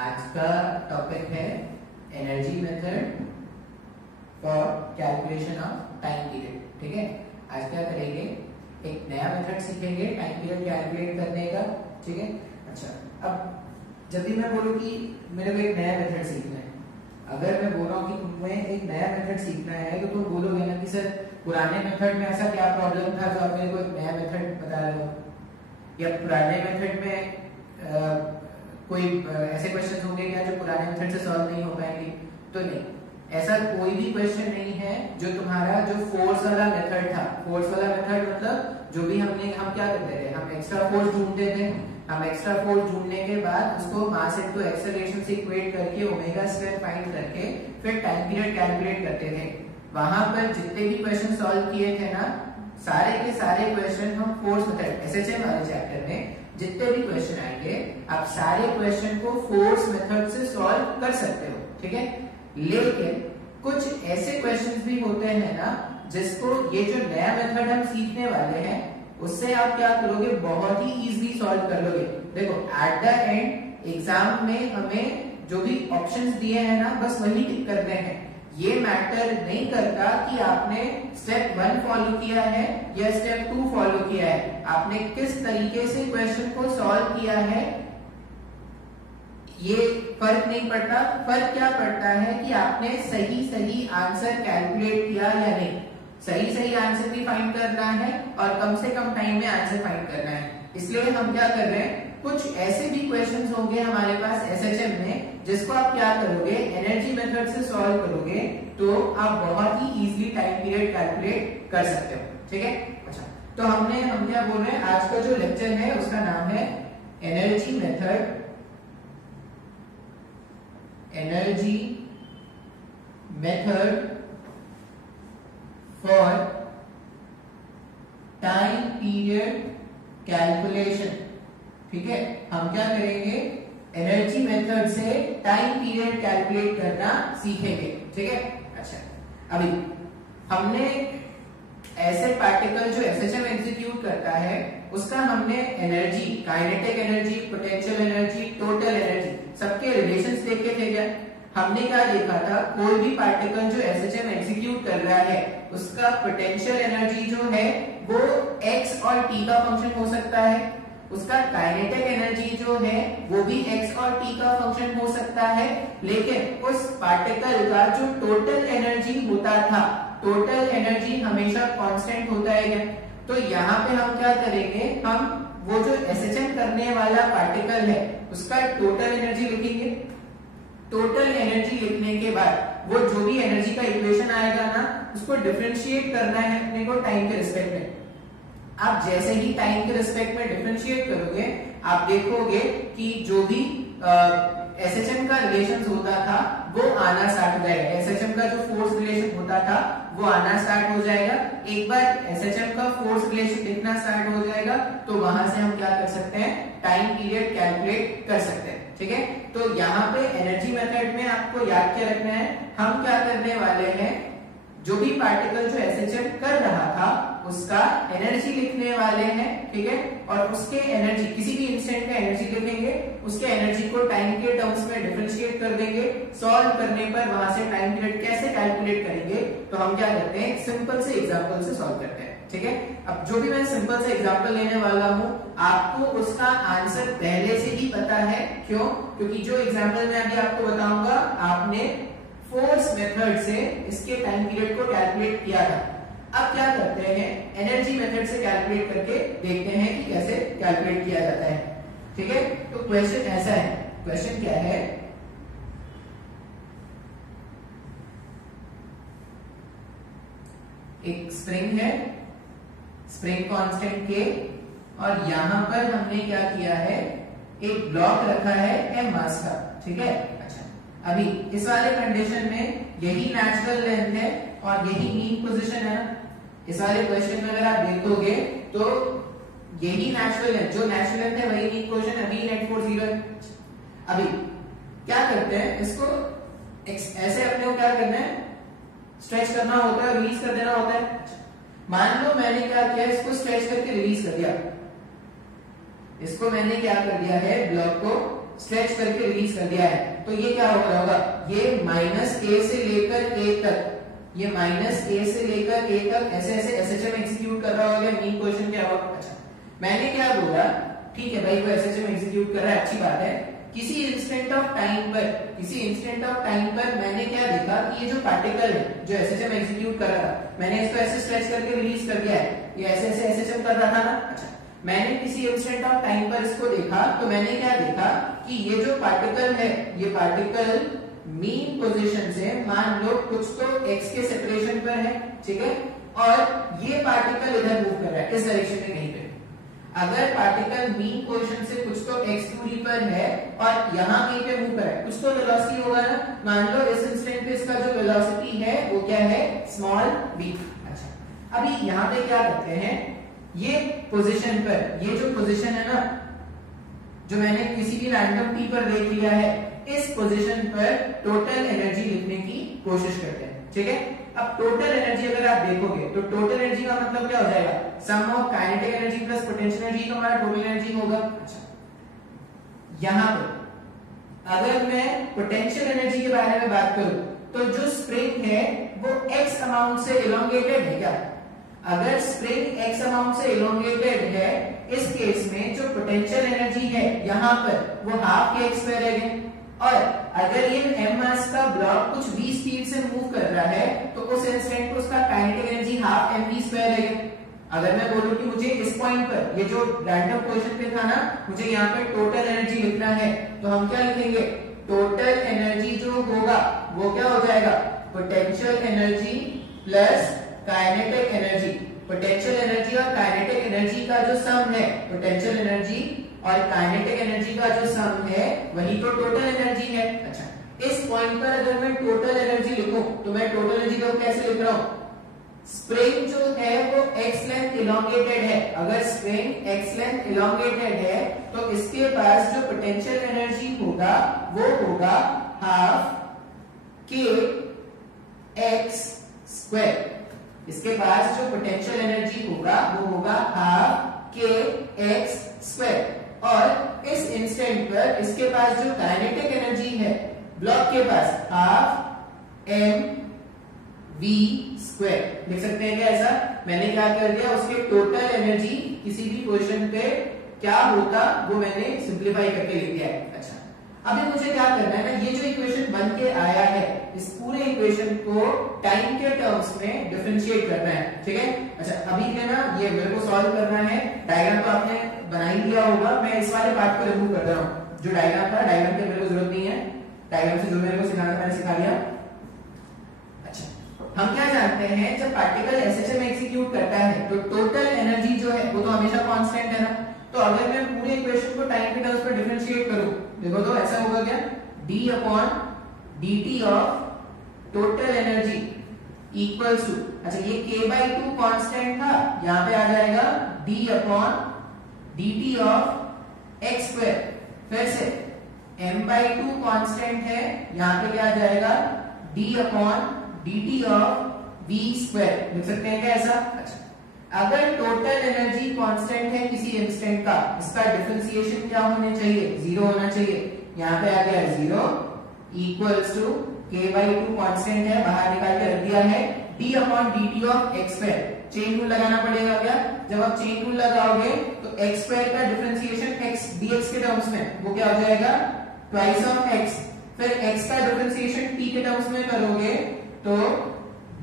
आज का टॉपिक है energy method for calculation of time period. ठीक है, आज क्या करेंगे, एक नया मेथड सीखेंगे टाइम पीरियड कैलकुलेट करने का। ठीक है, अच्छा, अब जब भी मैं बोलूं कि मेरे को एक नया मेथड सीखना है, अगर मैं बोल रहा हूँ कि तुम्हें एक नया मेथड सीखना है तो तुम बोलोगे ना कि सर पुराने मेथड में ऐसा क्या प्रॉब्लम था जो आप मेरे को एक नया मेथड बता रहे हो, या पुराने मेथड में कोई ऐसे क्वेश्चन होंगे क्या जो पुराने मेथड से सॉल्व नहीं हो पाएंगे। तो नहीं, ऐसा कोई भी क्वेश्चन नहीं है जो तुम्हारा जो फोर्स वाला मेथड था, फोर्स वाला मेथड मतलब जो भी हम क्या करते थे, हम एक्स्ट्रा फोर्स ढूंढते थे, हम एक्स्ट्रा फोर्स ढूंढने के बाद उसको मास इनटू एक्सेलरेशन से इक्वेट करके ओमेगा स्क्वायर फाइंड करके फिर टाइम पीरियड कैलकुलेट करते थे। वहां पर जितने भी क्वेश्चन सॉल्व किए थे ना, सारे के सारे क्वेश्चन हम फोर्स मेथड एसएचएम वाले चैप्टर में जितने भी क्वेश्चन आएंगे आप सारे क्वेश्चन को फोर्स मेथड से सॉल्व कर सकते हो। ठीक है, लेकिन कुछ ऐसे क्वेश्चंस भी होते हैं ना जिसको ये जो नया मेथड हम सीखने वाले हैं उससे आप क्या करोगे, बहुत ही इजीली सॉल्व कर लोगे। देखो एट द एंड एग्जाम में हमें जो भी ऑप्शंस दिए हैं ना बस वही टिक करने हैं। ये मैटर नहीं करता कि आपने स्टेप 1 फॉलो किया है या स्टेप 2 फॉलो किया है, आपने किस तरीके से क्वेश्चन को सॉल्व किया है ये फर्क नहीं पड़ता। फर्क क्या पड़ता है कि आपने सही आंसर कैलकुलेट किया या नहीं। सही आंसर भी फाइंड करना है और कम से कम टाइम में आंसर फाइंड करना है। इसलिए हम क्या कर रहे हैं, कुछ ऐसे भी क्वेश्चंस होंगे हमारे पास एसएचएम में जिसको आप क्या करोगे, एनर्जी मेथड से सॉल्व करोगे तो आप बहुत ही इजीली टाइम पीरियड कैलकुलेट कर सकते हो। ठीक है, अच्छा, तो हम क्या बोल रहे हैं, आज का जो लेक्चर है उसका नाम है energy method for time period calculation. ठीक है, हम क्या करेंगे, एनर्जी मेथड से टाइम पीरियड कैलकुलेट करना सीखेंगे। ठीक है, अच्छा, अभी हमने ऐसे पार्टिकल जो एसएचएम एग्जीक्यूट करता है उसका हमने energy, kinetic energy, potential energy, total energy सबके रिलेशंस देखे थे क्या। हमने क्या देखा था, कोई भी पार्टिकल जो एसएचएम एग्जीक्यूट कर रहा है उसका पोटेंशियल एनर्जी जो है वो x और t का फंक्शन हो सकता है, उसका काइनेटिक एनर्जी जो है वो भी x और t का फंक्शन हो सकता है, लेकिन उस पार्टिकल का जो टोटल एनर्जी होता था, टोटल एनर्जी हमेशा कांस्टेंट होता है क्या। तो यहाँ पे हम क्या करेंगे, हम वो जो एसएचएम करने वाला पार्टिकल है उसका टोटल एनर्जी लिखेंगे। टोटल एनर्जी लिखने के बाद वो जो भी एनर्जी का इक्वेशन आएगा ना उसको डिफरेंशिएट करना है अपने को टाइम के रिस्पेक्ट में। आप जैसे ही टाइम के रिस्पेक्ट में डिफरेंशिएट करोगे आप देखोगे कि जो भी एसएचएम का रिलेशन होता था वो आना स्टार्ट हो जाएगा। एसएचएम का जो फोर्स रिलेशन होता था वो आना स्टार्ट हो जाएगा। एक बार एसएचएम का फोर्स रिलेशन दिखना स्टार्ट हो जाएगा तो वहां से हम क्या कर सकते हैं, टाइम पीरियड कैलकुलेट कर सकते हैं। ठीक है, तो यहाँ पे एनर्जी मेथड में आपको याद क्या रखना है, हम क्या करने वाले हैं, जो भी पार्टिकल जो एसएचएम कर रहा था उसका एनर्जी लिखने वाले हैं। ठीक है, और उसके एनर्जी, किसी भी इंस्टेंट का एनर्जी लिखेंगे, उसके एनर्जी को टाइम के टर्म्स में डिफरेंशिएट कर देंगे। सॉल्व करने पर वहां से टाइम पीरियड कैसे कैलकुलेट करेंगे, तो हम क्या करते हैं, सिंपल से एग्जांपल से सॉल्व करते हैं। ठीक है, अब जो भी मैं सिंपल से एग्जांपल लेने वाला हूं आपको उसका आंसर पहले से ही पता है। क्यों, क्योंकि जो एग्जांपल मैं अभी आपको बताऊंगा आपने फोर्स मेथड से इसके टाइम पीरियड को कैलकुलेट किया था। अब क्या करते हैं, एनर्जी मेथड से कैलकुलेट करके देखते हैं कि कैसे कैलकुलेट किया जाता है। ठीक है, तो क्वेश्चन ऐसा है, क्वेश्चन क्या है, एक स्प्रिंग है, स्प्रिंग कांस्टेंट के, और यहां पर हमने क्या किया है, एक ब्लॉक रखा है m मास का। ठीक है, अच्छा, अभी इस वाले कंडीशन में यही नेचुरल लेंथ है और यही मीन पोजीशन है ना। इस वाले क्वेश्चन में अगर आप देखोगे तो यही नेचुरल लेंथ, जो नेचुरल लेंथ है वही मीन पोजीशन, अभी नेट फोर्स 0 है। अभी क्या करते हैं, इसको ऐसे अपने को क्या करना है, स्ट्रेच करना होता है, रिलीज कर देना होता है। मान लो मैंने क्या किया, इसको स्ट्रेच करके रिलीज कर दिया, इसको मैंने क्या कर दिया है, ब्लॉक को स्ट्रेच करके रिलीज कर दिया है, तो ये क्या हो रहा होगा, ये -a से लेकर a तक, ये -a से लेकर a तक ऐसे ऐसे एसएचएम एग्जीक्यूट कर रहा होगा। मीन पोजीशन क्या होगा। अच्छा, मैंने क्या बोला, ठीक है भाई वो एसएचएम एग्जीक्यूट कर रहा है, अच्छी बात है। किसी इंस्टेंट ऑफ टाइम पर मैंने क्या देखा कि ये जो पार्टिकल है जो एसएचएम एग्जीक्यूट कर रहा था, मैंने इसको ऐसे स्ट्रेच करके रिलीज कर दिया है, ये ऐसे ऐसे एसएचएम कर रहा था ना। अच्छा, मैंने किसी इंस्टेंट ऑफ टाइम पर इसको देखा, तो मैंने क्या देखा कि ये जो पार्टिकल है, ये पार्टिकल मीन पोजीशन से मान लो कुछ तो x के सेपरेशन पर है, ठीक है, और ये पार्टिकल इधर मूव कर रहा है इस डायरेक्शन में कहीं पे। अगर पार्टिकल मीन पोजीशन से कुछ तो x दूरी पर है और यहाँ कहीं पे मूव कर रहा है, कुछ तो वेलोसिटी होगा ना। मान लो इस इंस्टेंट पे इसका जो वेलोसिटी है वो क्या है, स्मॉल v। अच्छा, अभी यहाँ पे क्या करते हैं, ये पोजीशन पर, ये जो पोजीशन है ना, जो मैंने किसी भी रैंडम t पर देख लिया है, इस पोजीशन पर टोटल एनर्जी लिखने की कोशिश करते हैं, ठीक है। अब टोटल एनर्जी अगर आप देखोगे तो टोटल एनर्जी का मतलब क्या हो जाएगा, sum of kinetic energy plus potential energy, तो हमारा टोटल एनर्जी होगा। अच्छा, यहां पर अगर मैं पोटेंशियल एनर्जी के बारे में बात करूं, तो जो स्प्रिंग है वो x अमाउंट से इलोंगेटेड है क्या। अगर स्प्रिंग x अमाउंट से इलोंगेटेड है, इस केस में जो पोटेंशियल एनर्जी है यहां पर वो हाफ के x स्क्वायर है। और अगर ये m मास का ब्लॉक कुछ v स्पीड से मूव कर रहा है, तो उस इंस्टेंट पर उसका kinetic energy half mv square है। अगर मैं बोलूं कि मुझे इस पॉइंट पर, ये जो रैंडम पोजीशन पे था ना, मुझे यहाँ पे टोटल एनर्जी लिखना है, तो हम क्या लिखेंगे, टोटल एनर्जी जो होगा वो क्या हो जाएगा, potential energy plus kinetic energy. Potential energy और काइनेटिक एनर्जी का जो सम है, पोटेंशियल एनर्जी और काइनेटिक एनर्जी का जो सम है वही तो टोटल एनर्जी है। अच्छा, इस पॉइंट पर अगर मैं टोटल एनर्जी लिखूं, तो मैं टोटल एनर्जी को कैसे लिख रहा हूं, स्प्रिंग जो है वो x लेंथ इलोंगेटेड है। अगर स्प्रिंग x लेंथ इलोंगेटेड है, तो इसके पास जो पोटेंशियल एनर्जी होगा वो होगा हाफ के x स्क्वायर। इसके पास जो पोटेंशियल एनर्जी होगा वो होगा हाफ के x स्क्वायर। और इस इंस्टेंट पर इसके पास जो काइनेटिक एनर्जी है ब्लॉक के पास, हाफ m v स्क्वायर। लिख सकते हैं क्या ऐसा। मैंने क्या कर दिया, उसके टोटल एनर्जी किसी भी पोजीशन पे क्या होता वो मैंने सिंप्लीफाई करके लिख दिया है। अच्छा, अभी मुझे क्या करना है ना, ये जो इक्वेशन बन के आया है, इस पूरे इक्वेशन को टाइम के टर्म्स में डिफरेंशिएट करना है, ठीक है। अच्छा, अभी है ना, ये मेरे को सॉल्व करना है। डायग्राम तो आपने बना ही दिया होगा, मैं इस वाले पार्ट को रिमूव कर रहा हूँ। जो डायग्राम था, डायग्राम की मेरे को जरूरत नहीं है, डायग्राम से जो मेरे को सिखाना था मैंने सिखा दिया। अच्छा, हम क्या जानते हैं, जब पार्टिकल एसएचएम एग्जीक्यूट करता है तो टोटल एनर्जी जो है वो तो हमेशा कांस्टेंट है ना। तो अगर मैं पूरे इक्वेशन को टाइम के टर्म्स में डिफरेंशिएट करूं, देखो तो ऐसा होगा क्या, d upon dt of total energy equals to, अच्छा ये k/2 कांस्टेंट था, यहाँ पे आ जाएगा d upon dt of x square. फिर से m/2 कांस्टेंट है, यहाँ पे क्या आ जाएगा, d upon dt of v square. लिख सकते हैं क्या ऐसा। अच्छा, अगर टोटल एनर्जी कांस्टेंट है किसी इंस्टेंट का, इसका डिफरेंशिएशन क्या होने चाहिए, 0 होना चाहिए। यहाँ पे आ गया 0 इक्वल्स टू k/2 कांस्टेंट है, बाहर निकाल के रख दिया है, d upon dt of x square. Chain rule लगाना पड़ेगा क्या, जब आप चेन रूल लगाओगे तो x स्क्वायर का डिफरेंशिएशन x dx के टर्म्स में वो क्या हो जाएगा, ट्वाइस ऑफ x। फिर x का डिफरेंशिएशन t के टर्म्स में करोगे तो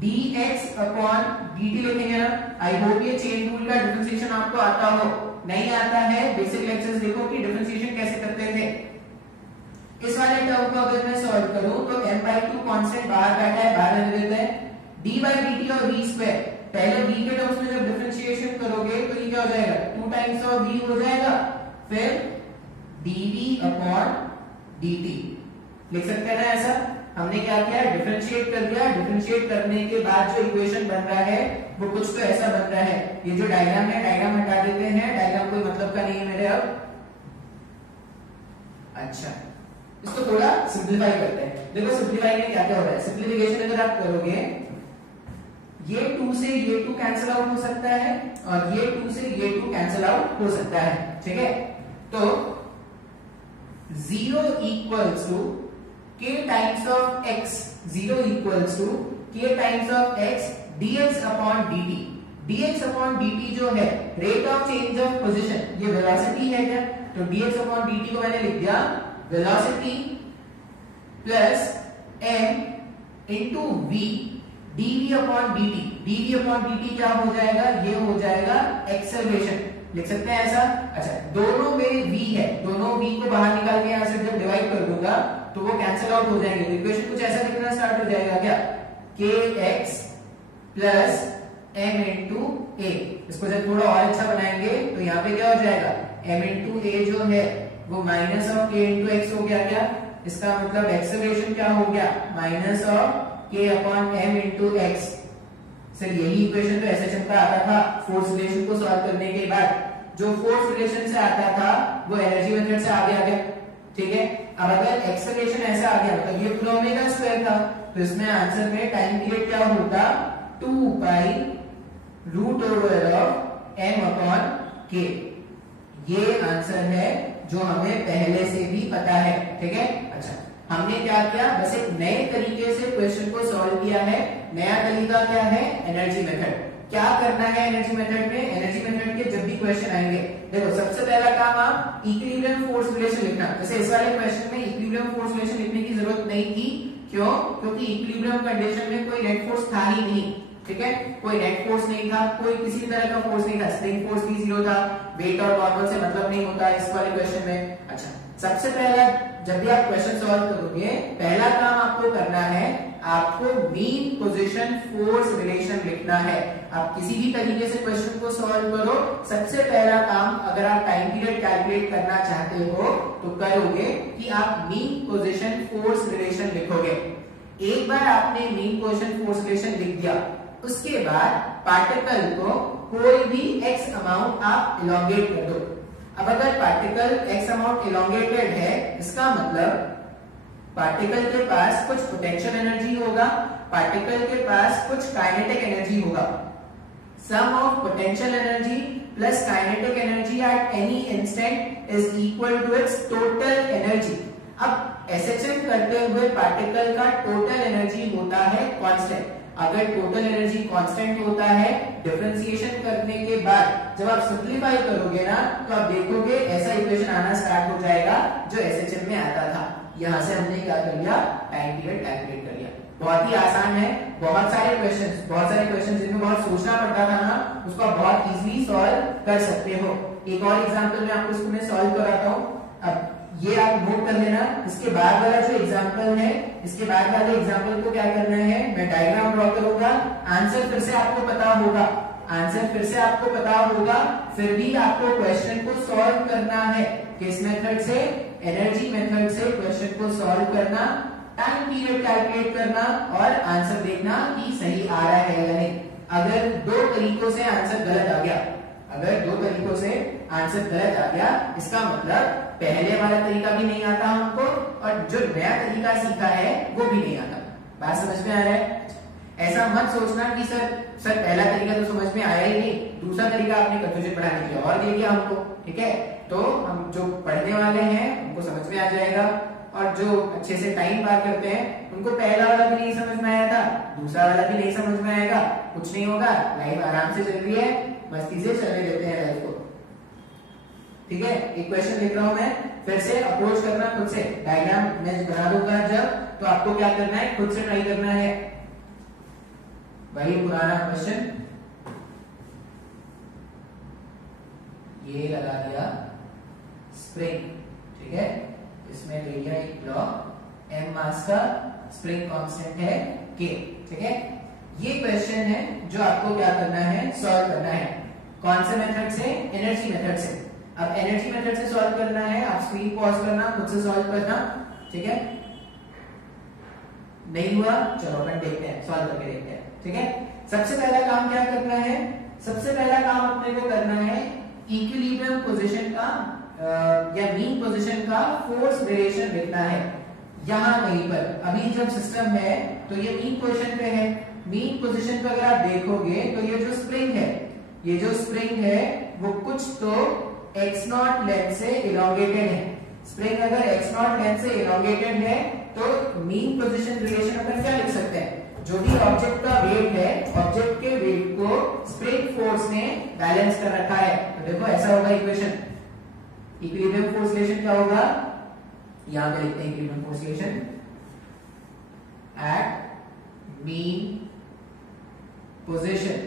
dx अपॉन dt लिखेंगे ना। आई होप ये चेन रूल का डिफरेंशिएशन आपको आता हो, नहीं आता है बेसिक लेक्चर्स देखो कि डिफरेंशिएशन कैसे करते थे। इस वाले टर्म को अगर मैं सॉल्व करूं तो m/2 कांस्टेंट बाहर बैठा है, बाहर रख देते हैं, d/dt और v स्क्वायर। पहले v के टर्म्स में जब डिफरेंशिएशन करोगे तो ये क्या हो जाएगा, 2 टाइम्स ऑफ v हो जाएगा, फिर dv अपॉन dt। लिख सकते हैं ना ऐसा। हमने क्या किया, डिफरेंशिएट कर दिया। डिफरेंशिएट करने के बाद जो इक्वेशन बन रहा है वो कुछ तो ऐसा बन रहा है। ये जो डायग्राम है, डायग्राम हटा देते हैं, डायग्राम कोई मतलब का नहीं है मेरे अब। अच्छा, इसको थोड़ा सिंप्लीफाई करते हैं। देखो सिंप्लीफाई में क्या क्या हो रहा है। सिंप्लीफिकेशन अगर आप करोगे, ये 2 से ये 2 कैंसिल आउट हो सकता है और ये 2 से ये 2 कैंसिल आउट हो सकता है, ठीक है। तो 0 equals to k times of x, 0 equals to k times of x dx upon dt। dx upon dt जो है rate of change of position, ये वेलोसिटी है क्या, तो dx अपॉन dt को मैंने लिख दिया velocity plus m into v dv upon dt। dv upon dt क्या हो जाएगा, ये हो जाएगा एक्सेलरेशन, लिख सकते हैं ऐसा। अच्छा, दोनों में v है, दोनों v को बाहर निकाल के यहां से जब डिवाइड कर दूंगा तो वो कैंसिल आउट हो जाएंगे। इक्वेशन कुछ ऐसा दिखना स्टार्ट हो जाएगा क्या, kx plus m into a। इसको जब थोड़ा और अच्छा बनाएंगे तो यहाँ पे क्या हो जाएगा, m इंटू a जो है वो minus of k into x हो गया क्या, इसका मतलब एक्सेलरेशन क्या हो गया, minus of k upon m into x। Sir यही इक्वेशन तो एसएचएम का आता था फोर्स रिलेशन को सॉल्व करने के बाद, जो फोर्स रिलेशन से आता था वो एनर्जी मेथड से आगे आ गया, ठीक है। अब अगर एक्सेलरेशन ऐसा आ गया तो ये पूरा ओमेगा स्क्वायर था, तो इसमें आंसर में टाइम पीरियड क्या होता, 2 pi root over of m upon k। ये आंसर है जो हमें पहले से भी पता है, ठीक है। अच्छा, हमने क्या किया, बस एक नए तरीके से क्वेश्चन को सॉल्व किया है। नया तरीका क्या है, एनर्जी मेथड। क्या करना है एनर्जी मेथड में, एनर्जी मेथड के जब भी क्वेश्चन आएंगे, देखो सबसे पहला काम आप इक्विलिब्रियम फोर्स रिलेशन लिखना। जैसे इस वाले क्वेश्चन में इक्विलिब्रियम फोर्स रिलेशन लिखने की जरूरत नहीं थी, क्यों, क्योंकि इक्विलिब्रियम कंडीशन में कोई नेट फोर्स था ही नहीं, ठीक है। कोई नेट फोर्स नहीं था, कोई किसी तरह का फोर्स नहीं था, स्प्रिंग फोर्स भी 0 था, वेट और नॉर्मल से मतलब नहीं होता इस वाले क्वेश्चन में। अच्छा, सबसे पहला जब भी आप क्वेश्चन सॉल्व करोगे, पहला काम आपको करना है, आपको मीन पोजीशन फोर्स रिलेशन लिखना है। आप किसी भी तरीके से क्वेश्चन को सॉल्व करो, सबसे पहला काम अगर आप टाइम पीरियड कैलकुलेट करना चाहते हो तो करोगे कि आप मीन पोजीशन फोर्स रिलेशन लिखोगे। एक बार आपने मीन पोजीशन फोर्स रिलेशन लिख दिया, उसके बाद पार्टिकल को कोई भी x अमाउंट आप इलोंगेट कर दो। अब अगर पार्टिकल x अमाउंट इलोंगेटेड है, इसका मतलब पार्टिकल के पास कुछ पोटेंशियल एनर्जी होगा, पार्टिकल के पास कुछ काइनेटिक एनर्जी होगा। Sum of potential energy plus kinetic energy at any instant is equal to its total energy. अब एसएचएम करते हुए पार्टिकल का टोटल एनर्जी होता है कांस्टेंट। अगर टोटल एनर्जी कांस्टेंट होता है, डिफरेंशिएशन करने के बाद जब आप सिंपलीफाई करोगे ना, तो आप देखोगे ऐसा इक्वेशन आना स्टार्ट हो जाएगा जो एसएचएम में आता था। यहां से हमने क्या कर लिया, टाइम पीरियड कैलकुलेट कर लिया। बहुत ही आसान है, बहुत सारे क्वेश्चन जिनमें बहुत सोचना पड़ता था ना, उसको आप बहुत इजीली सॉल्व कर सकते हो। एक और एग्जांपल मैं आपको इसको मैं सॉल्व कराता हूं। अब ये आप नोट कर लेना, इसके बाद वाला जो एग्जांपल है, इसके बाद वाले एग्जांपल को क्या करना है, मैं डायग्राम ड्रॉ करूंगा, आंसर फिर से आपको पता होगा, आंसर फिर से आपको पता होगा, फिर भी आपको क्वेश्चन को सॉल्व करना है। किस मेथड से, एनर्जी मेथड से क्वेश्चन को सॉल्व करना, टाइम पीरियड कैलकुलेट करना और आंसर देखना कि सही आ रहा है या नहीं। अगर दो तरीकों से आंसर गलत आ गया, अगर दो तरीकों से आंसर गलत आ गया, इसका मतलब पहले वाला तरीका भी नहीं आता हमको और जो नया तरीका सीखा है वो भी नहीं आता। बात समझ में आ रहा है? ऐसा मत सोचना कि सर पहला तरीका तो समझ में आया ही नहीं, दूसरा तरीका आपने कंफ्यूजन बढ़ाने के लिए और दे दिया हमको, ठीक है। तो हम जो पढ़ने वाले हैं उनको समझ में आ जाएगा, और जो अच्छे से टाइम पार करते हैं उनको पहला वाला भी नहीं समझ में आया था, दूसरा वाला भी नहीं समझ में आएगा, कुछ नहीं होगा, लाइफ आराम से चल रही है, मस्ती से चलने देते हैं लाइफ को, ठीक है। एक क्वेश्चन लिख रहा हूं मैं, फिर से अप्रोच करना खुद से, डायग्राम मैं बना दूंगा जब, तो आपको क्या करना है, खुद से ट्राई करना है। वही पुराना क्वेश्चन, ये लगा दिया स्प्रिंग, ठीक है, इसमें ले लिया एक ब्लॉक, m मास का, स्प्रिंग कांस्टेंट है k, ठीक है। ये क्वेश्चन है जो आपको क्या करना है, सॉल्व करना है। कौन से मेथड से, एनर्जी मेथड से। अब एनर्जी मेथड से सॉल्व करना है, आप स्क्रीन पॉज करना, खुद से सॉल्व करना, ठीक है। नहीं हुआ, चलो अपन देखते हैं, सॉल्व करके देखते हैं, ठीक है। सबसे पहला काम क्या करना है, सबसे पहला काम अपने को करना है इक्विलिब्रियम पोजीशन का या मीन पोजीशन का फोर्स रिलेशन लिखना है। यहां कहीं पर अभी जब सिस्टम है तो ये मीन पोजीशन पे है, मीन पोजीशन पे अगर आप देखोगे तो ये जो स्प्रिंग है, ये जो स्प्रिंग है वो कुछ तो x0 लेंथ से इलोंगेटेड है। स्प्रिंग अगर x नॉट लेंथ से इलोंगेटेड है तो मीन पोजीशन रिलेशन अपन क्या लिख सकते हैं, जो भी ऑब्जेक्ट का वेट है, ऑब्जेक्ट के वेट को स्प्रिंग फोर्स ने बैलेंस कर रखा है। तो देखो ऐसा होगा इक्वेशन, इक्विलिब्रियम फोर्स रिलेशन क्या होगा, यहां पे लिखते हैं equilibrium force relation at mean position,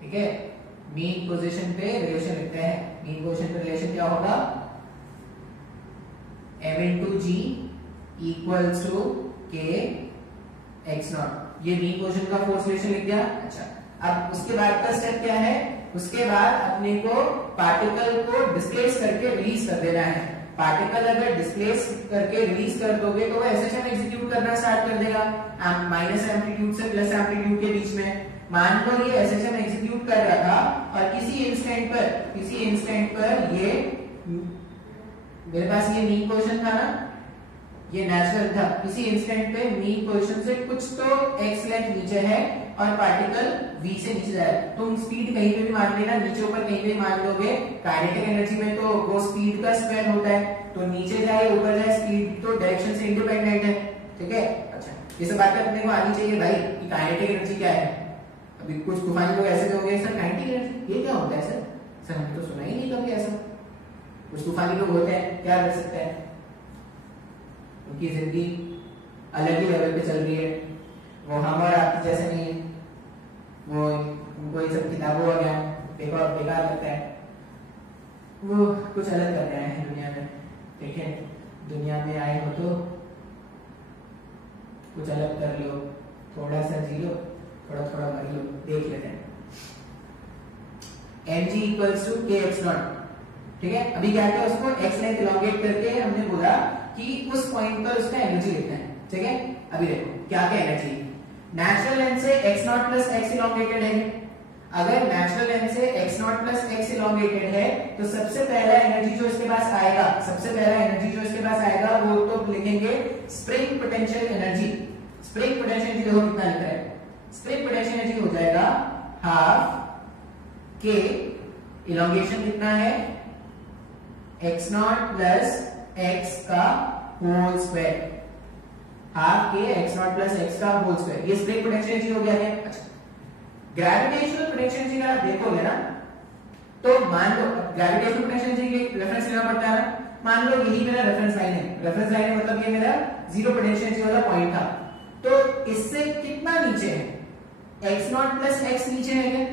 ठीक है, मीन पोजीशन पे रिलेशन लिखते हैं। मीन पोजीशन पे रिलेशन क्या होगा, m into g equals to k x not, ये मीन पोजीशन का फोर्स रिलेशन लिख दिया। अच्छा, अब उसके बाद का स्टेप क्या है, उसके बाद अपने को पार्टिकल को डिस्प्लेस करके रिलीज कर देना है। पार्टिकल अगर डिस्प्लेस करके रिलीज कर दोगे तो वो एसएचएम एग्जीक्यूट करना स्टार्ट कर देगा माइनस एम्पलीट्यूड से प्लस एम्पलीट्यूड के बीच में। मान लो ये एसएचएम एग्जीक्यूट कर रहा था और किसी इंस्टेंट पर ये मेरे पास ये मीन पोजीशन था ना, ये नेचुरल था, किसी इंस्टेंट पे मीन पोजीशन से कुछ तो x लेंथ नीचे है और पार्टिकल v से नीचे जा रहा है। तुम स्पीड कहीं पे भी मान लेना, नीचे ऊपर कहीं पे भी मान लोगे, काइनेटिक एनर्जी में तो वो स्पीड का स्क्वायर होता है, तो नीचे जाए ऊपर जाए स्पीड तो डायरेक्शन से इंडिपेंडेंट है, ठीक है। अच्छा, ये सब बातें अपने को आनी चाहिए भाई कि काइनेटिक एनर्जी क्या है। अभी कुछ तूफानी लोग ऐसे कहोगे सर काइनेटिक एनर्जी ये क्या होता है सर हमने तो सुना ही नहीं कभी ऐसा। कुछ तूफानी लोग होते हैं, क्या कर सकते हैं, उनकी जिंदगी अलग ही लेवल पे चल रही है, वो हम और आपके जैसे नहीं है, वो उनको ये सब किताबों वगैरह बेकार लगता है, वो कुछ अलग कर रहे हैं दुनिया में, ठीक है। दुनिया में आए हो तो कुछ अलग कर लो, थोड़ा सा जी लो, थोड़ा थोड़ा मर लो, देख लेते हैं। mg equals to kx naught, ठीक है। अभी क्या किया, उसको x लेंथ इलोंगेट करके हमने बोला कि उस पॉइंट पर उसका एनर्जी लिखना है, ठीक है। अभी देखो क्या क्या एनर्जी, नेचुरल लेंथ से x naught plus x elongated है। अगर नेचुरल लेंथ से x naught plus x elongated है तो सबसे पहला एनर्जी जो इसके पास आएगा वो तो लिखेंगे spring potential energy. Spring potential energy देखो कितना लिख रहा है, स्प्रिंग पोटेंशियल एनर्जी हो जाएगा हाफ k, इलोंगेशन कितना है x नॉट प्लस x का होल स्क्वायर, हाफ के x नॉट प्लस x का होल स्क्वायर, ये स्प्रिंग पोटेंशियल एनर्जी हो गया है। अच्छा, ग्रेविटेशनल पोटेंशियल एनर्जी अगर आप देखोगे ना तो मान लो ग्रेविटेशनल पोटेंशियल एनर्जी के रेफरेंस लेना पड़ता है ना, मान लो यही मेरा रेफरेंस लाइन है, रेफरेंस लाइन है मतलब ये मेरा जीरो पोटेंशियल एनर्जी वाला पॉइंट था, तो इससे कितना नीचे है, x नॉट प्लस x नीचे है क्या?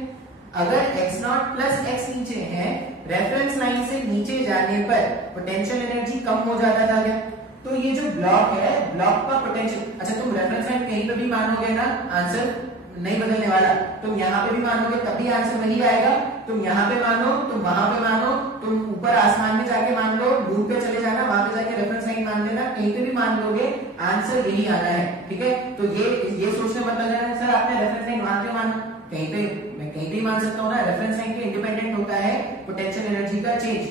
अगर x नॉट प्लस x नीचे है, रेफरेंस लाइन से नीचे जाने पर पोटेंशियल एनर्जी कम हो जाता था क्या? तो ये जो ब्लॉक है, ब्लॉक का पोटेंशियल, अच्छा तुम रेफरेंस लाइन कहीं पे भी मानोगे ना, आंसर नहीं बदलने वाला, तुम यहाँ पे भी मानोगे तब भी आंसर वही आएगा, तुम यहाँ पे मानो, तुम वहां पे मानो, तुम ऊपर आसमान में जाके मान लो, दूर पे चले जाना, वहां पे जाके रेफरेंस लाइन मान लेना, कहीं पे भी मान लोगे आंसर यही आना है, ठीक है। तो ये सोचने मत लगा सर आपने रेफरेंस लाइन वहां पे माना, कहीं पे मैं कहीं पे मान सकता हूँ ना, रेफरेंस लाइन पे इंडिपेंडेंट होता है पोटेंशियल एनर्जी का चेंज।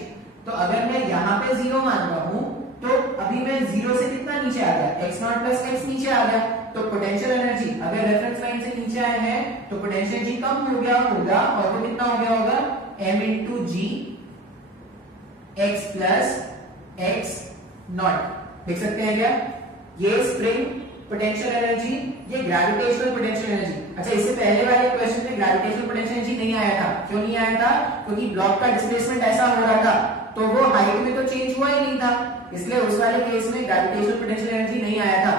तो अगर मैं यहाँ पे जीरो मान रहा हूँ तो अभी मैं जीरो से कितना नीचे आ गया, x नॉट प्लस x नीचे आ गया, तो पोटेंशियल एनर्जी अगर रेफरेंस लाइन से नीचे आए हैं तो पोटेंशियल एनर्जी कम हो गया होगा, और वो कितना हो गया होगा, m into g x plus x naught. देख सकते हैं क्या, ये स्प्रिंग पोटेंशियल एनर्जी, ये ग्रेविटेशनल पोटेंशियल एनर्जी। अच्छा, इससे पहले वाले क्वेश्चन में ग्रेविटेशनल पोटेंशियल एनर्जी नहीं आया था, क्यों नहीं आया था, क्योंकि ब्लॉक का डिस्प्लेसमेंट ऐसा हो रहा था, तो वो हाइट में तो चेंज हुआ ही नहीं था, इसलिए उस वाले केस में ग्रेविटेशनल पोटेंशियल एनर्जी नहीं आया था।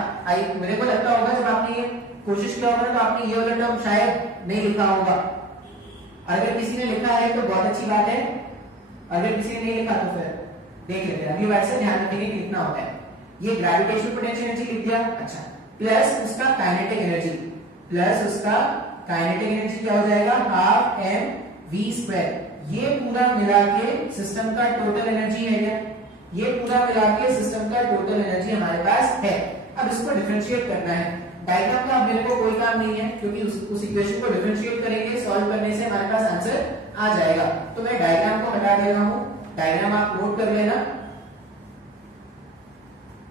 मेरे को लगता होगा जब आपने ये कोशिश किया होगा तो आपने ये वाला टर्म शायद नहीं लिखा होगा, अगर किसी ने लिखा है तो बहुत अच्छी बात है, अगर किसी ने नहीं लिखा तो फिर देख लेते हैं। अगली बार से ध्यान रखेंगे कि कितना होता है। ये ग्रेविटेशनल पोटेंशियल एनर्जी लिख दिया, अच्छा, प्लस उसका काइनेटिक एनर्जी, प्लस उसका काइनेटिक एनर्जी क्या हो जाएगा, हाफ m v स्क्वायर। ये पूरा मिला के सिस्टम का टोटल एनर्जी है क्या, ये पूरा मिला के सिस्टम का टोटल एनर्जी हमारे पास है। अब इसको डिफरेंशिएट करना है, डायग्राम का मेरे को कोई काम नहीं है, क्योंकि उस इक्वेशन को डिफरेंशिएट करेंगे, सॉल्व करने से हमारे पास आंसर आ जाएगा। तो मैं डायग्राम को हटा दे रहा हूं, डायग्राम आप नोट कर लेना,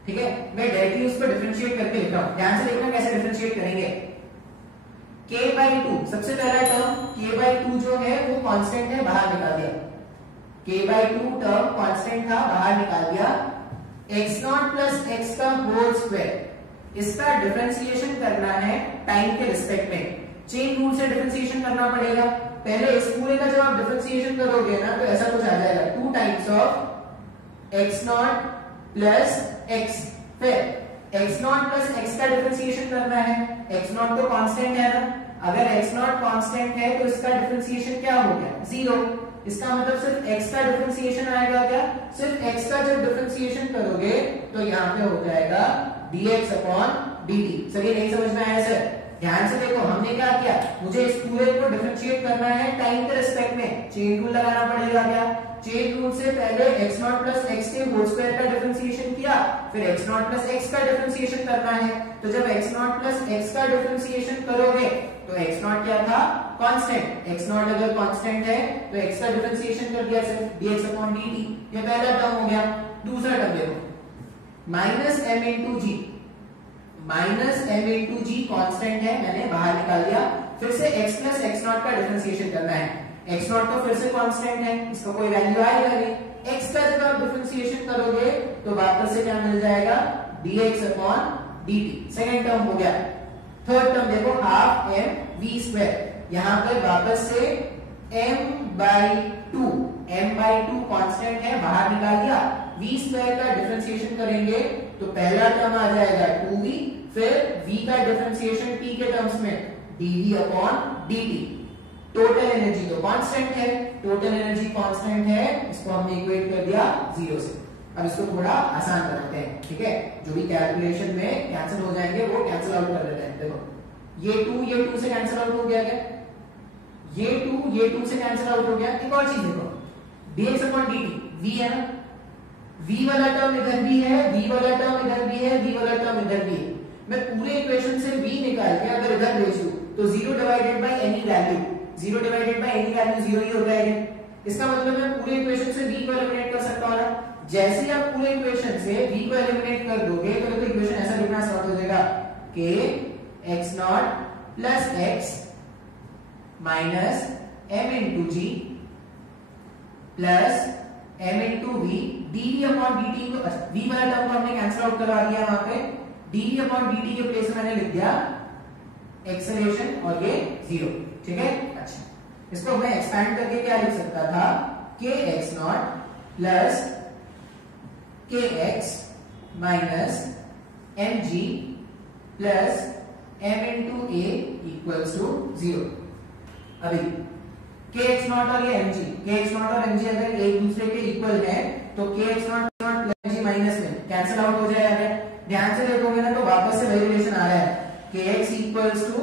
ठीक है। मैं डायरेक्टली उसको डिफरेंशिएट करके लिख रहा हूं, ध्यान से देखना कैसे डिफरेंशिएट करेंगे। k/2 सबसे पहला टर्म k/2 जो है वो कांस्टेंट है, बाहर निकाल दिया, k/2 टर्म कांस्टेंट था, बाहर निकाल दिया। एक्स नॉट प्लस एक्स का होल स्क्वायर, इसका डिफरेंशिएशन करना है टाइम के रिस्पेक्ट में। चेन रूल से डिफरेंशिएशन करना पड़ेगा। पहले इस पूरे का जब आप डिफरेंशिएशन करोगे ना तो ऐसा कुछ आ जाएगा, 2 times of x not plus x. फिर एक्स नॉट प्लस एक्स का डिफरेंशिएशन करना है। एक्स नॉट तो कांस्टेंट है ना, अगर एक्स नॉट कांस्टेंट है तो इसका डिफरेंशिएशन क्या हो गया, 0। इसका मतलब सिर्फ x का डिफरेंशिएशन आएगा क्या, सिर्फ x का जब डिफरेंशिएशन करोगे तो यहाँ पे हो जाएगा dx अपॉन dt। सर ये नहीं समझ में आया सर? ध्यान से देखो, हमने क्या किया, मुझे इस पूरे को डिफरेंशिएट करना है टाइम के रिस्पेक्ट में। चेन रूल लगाना पड़ेगा क्या, चेन रूल से पहले x नॉट प्लस x के होल स्क्वायर का डिफरेंशिएशन किया, फिर x नॉट प्लस x का डिफरेंशिएशन करना है। तो जब x नॉट प्लस x का डिफरेंशिएशन करोगे तो x नॉट क्या था, कांस्टेंट। x नॉट अगर कांस्टेंट है तो x का डिफरेंशिएशन कर दिया सिर्फ dx अपॉन dt। ये पहला टर्म हो गया। दूसरा टर्म देखो, माइनस m इंटू जी। माइनस m इंटू जी कांस्टेंट है, मैंने बाहर निकाल दिया। फिर से x प्लस x नॉट का डिफरेंशिएशन करना है। x नॉट तो फिर से कांस्टेंट है, इसका कोई वैल्यू आएगा नहीं। x का जब आप डिफरेंशिएशन करोगे तो वापस से क्या मिल जाएगा, dx upon dt। Second term हो गया। थर्ड टर्म देखो, हाफ m v स्क्वायर। यहां पर वापस से m/2 कांस्टेंट है, बाहर निकाल दिया। v स्क्वायर का डिफरेंशिएशन करेंगे तो पहला टर्म आ जाएगा 2v, फिर v का डिफरेंशिएशन t के टर्म्स में dv upon dt। Total energy तो कांस्टेंट है, टोटल एनर्जी कांस्टेंट है, इसको हमने इक्वेट कर दिया 0 से। अब इसको थोड़ा आसान बनाते हैं, ठीक है? जो भी कैलकुलेशन में कैंसिल हो जाएंगे वो कैंसिल आउट कर देते हैं। देखो ये 2 से कैंसिल आउट हो गया क्या, ये 2 से कैंसिल आउट हो गया। एक और चीज देखो, dx अपॉन dt v है ना, v वाला टर्म इधर भी है, v वाला टर्म इधर भी है, v वाला टर्म इधर भी है। मैं पूरे इक्वेशन से v निकाल के अगर इधर भेज दूं तो 0 divided by any value, 0 divided by any value 0 ही होता है। इसका मतलब मैं पूरे इक्वेशन से v को एलिमिनेट कर सकता हूं ना। जैसे ही आप पूरे इक्वेशन से v को एलिमिनेट कर दोगे तो देखो इक्वेशन ऐसा लिखना स्टार्ट हो जाएगा, k x naught plus x minus m into g plus m into v dv upon dt को, v वाला टर्म को हमने कैंसिल आउट करवा दिया। वहां पे dv अपॉन dt के प्लेस में मैंने लिख दिया एक्सेलरेशन और ये 0, ठीक है? अच्छा, इसको मैं एक्सपैंड करके क्या लिख सकता था, kx naught plus kx minus mg plus m into a equals to 0। अभी kx नॉट और ये mg, kx नॉट और mg अगर एक दूसरे के इक्वल है तो kx naught plus mg minus में कैंसिल आउट हो जाएगा। ध्यान से देखोगे ना तो वापस से वही रिलेशन आ रहा है, kx equals to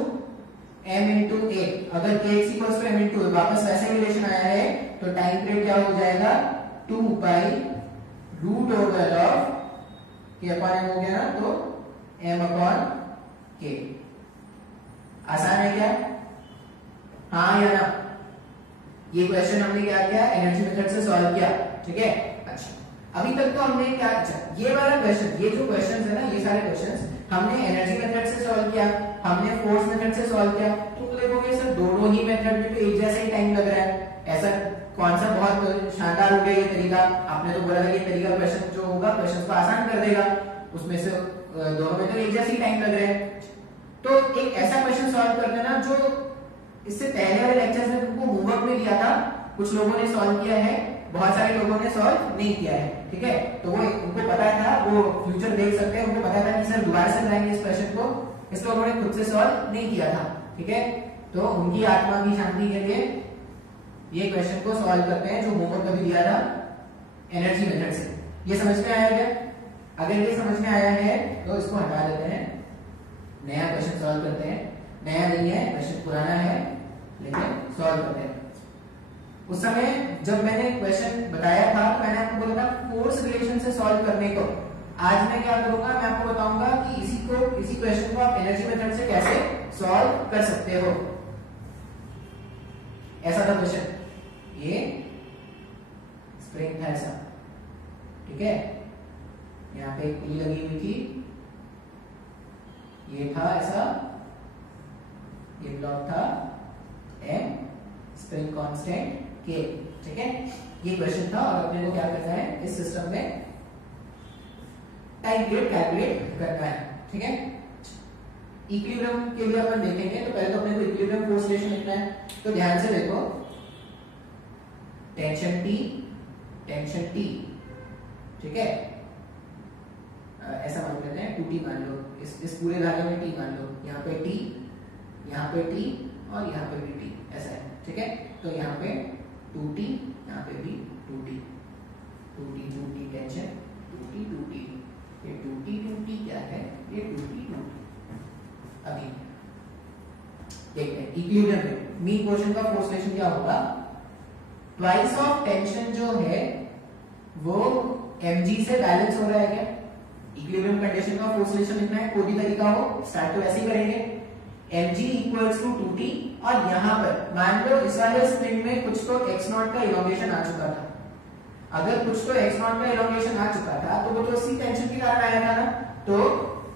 m into a। अगर kx equals to m into a वापस वैसे रिलेशन आया है तो टाइम पीरियड क्या हो जाएगा, 2 pi root over of k upon m हो गया ना, तो m अपॉन k। आसान है क्या, हाँ या ना? ये क्वेश्चन हमने क्या किया, एनर्जी मेथड से सॉल्व किया, ठीक है? अच्छा, अभी तक तो हमने क्या, अच्छा ये वाला क्वेश्चन, ये जो क्वेश्चंस है ना, ये सारे क्वेश्चंस हमने एनर्जी मेथड से सॉल्व किया, हमने फोर्स मेथड से सॉल्व किया। तुम देखोगे सर दोनों ही मेथड में तो एक जैसा ही टाइम लग रहा है। ऐसा कौन सा बहुत शानदार हो गया ये तरीका? आपने तो बोला था ये तरीका क्वेश्चन जो होगा क्वेश्चन को आसान कर देगा, उसमें से दोनों में तो एक जैसे ही टाइम लग रहे हैं। तो एक ऐसा क्वेश्चन सॉल्व कर देना जो इससे पहले वाले लेक्चर्स में तुमको होमवर्क में दिया था, कुछ लोगों ने सॉल्व किया है, बहुत सारे लोगों ने सॉल्व नहीं किया है, ठीक है? तो वो उनको पता था, वो फ्यूचर देख सकते हैं, उनको पता था कि सर दोबारा से कराएंगे इस क्वेश्चन को, इसलिए उन्होंने खुद से सॉल्व नहीं किया था, ठीक है? तो उनकी आत्मा की शांति के लिए ये क्वेश्चन को सॉल्व करते हैं जो होमवर्क अभी दिया था एनर्जी मेथड से। ये समझ में आया क्या? अगर ये समझ में आया है तो इसको हटा देते हैं, नया क्वेश्चन सॉल्व करते हैं। नया नहीं है, क्वेश्चन पुराना है लेकिन सॉल्व करते हैं। उस समय जब मैंने क्वेश्चन बताया था तो मैंने आपको बोला था फोर्स रिलेशन से सॉल्व करने को। आज मैं क्या करूंगा, मैं आपको बताऊंगा कि इसी क्वेश्चन को आप एनर्जी मेथड से कैसे सॉल्व कर सकते हो। ऐसा था क्वेश्चन, ये स्प्रिंग था ऐसा, ठीक है? यहाँ पे एक पुली लगी हुई थी, ये था ऐसा, ये ब्लॉक था m, स्प्रिंग कांस्टेंट k, ठीक है? ये क्वेश्चन था और अपने को क्या करना है, इस सिस्टम में टाइम पीरियड कैलकुलेट करना है, ठीक है। इक्विलिब्रियम के लिए अपन देखेंगे, तो पहले तो अपने को इक्विलिब्रियम फोर्स रिलेशन लिखना है। तो ध्यान से देखो, टेंशन T, ठीक है, ऐसा मान लेते हैं 2T मान लो, इस पूरे धागे में T मान लो, यहाँ पे T, यहाँ पे T और यहाँ पे भी T, ऐसा है, ठीक है। तो यहाँ पे 2T, यहाँ पे भी 2T टेंशन, 2T, ये 2T क्या है, ये 2T। अभी देखते हैं इक्विलिब्रियम में मीन पोर्शन का फोर्स रिलेशन क्या होगा। ट्वाइस ऑफ टेंशन जो है वो mg से बैलेंस हो रहा है क्या। इक्विलिब्रियम कंडीशन का फोर्स रिलेशन लिखना है, कोई भी तरीका हो, स्टार्ट तो ऐसे ही करेंगे। mg इक्वल्स टू 2t, और यहां पर मान लो इस वाले स्प्रिंग में कुछ तो x0 का इलोंगेशन आ चुका था। अगर कुछ तो x0 का इलोंगेशन आ चुका था तो वो तो उसी टेंशन के कारण आया था ना। तो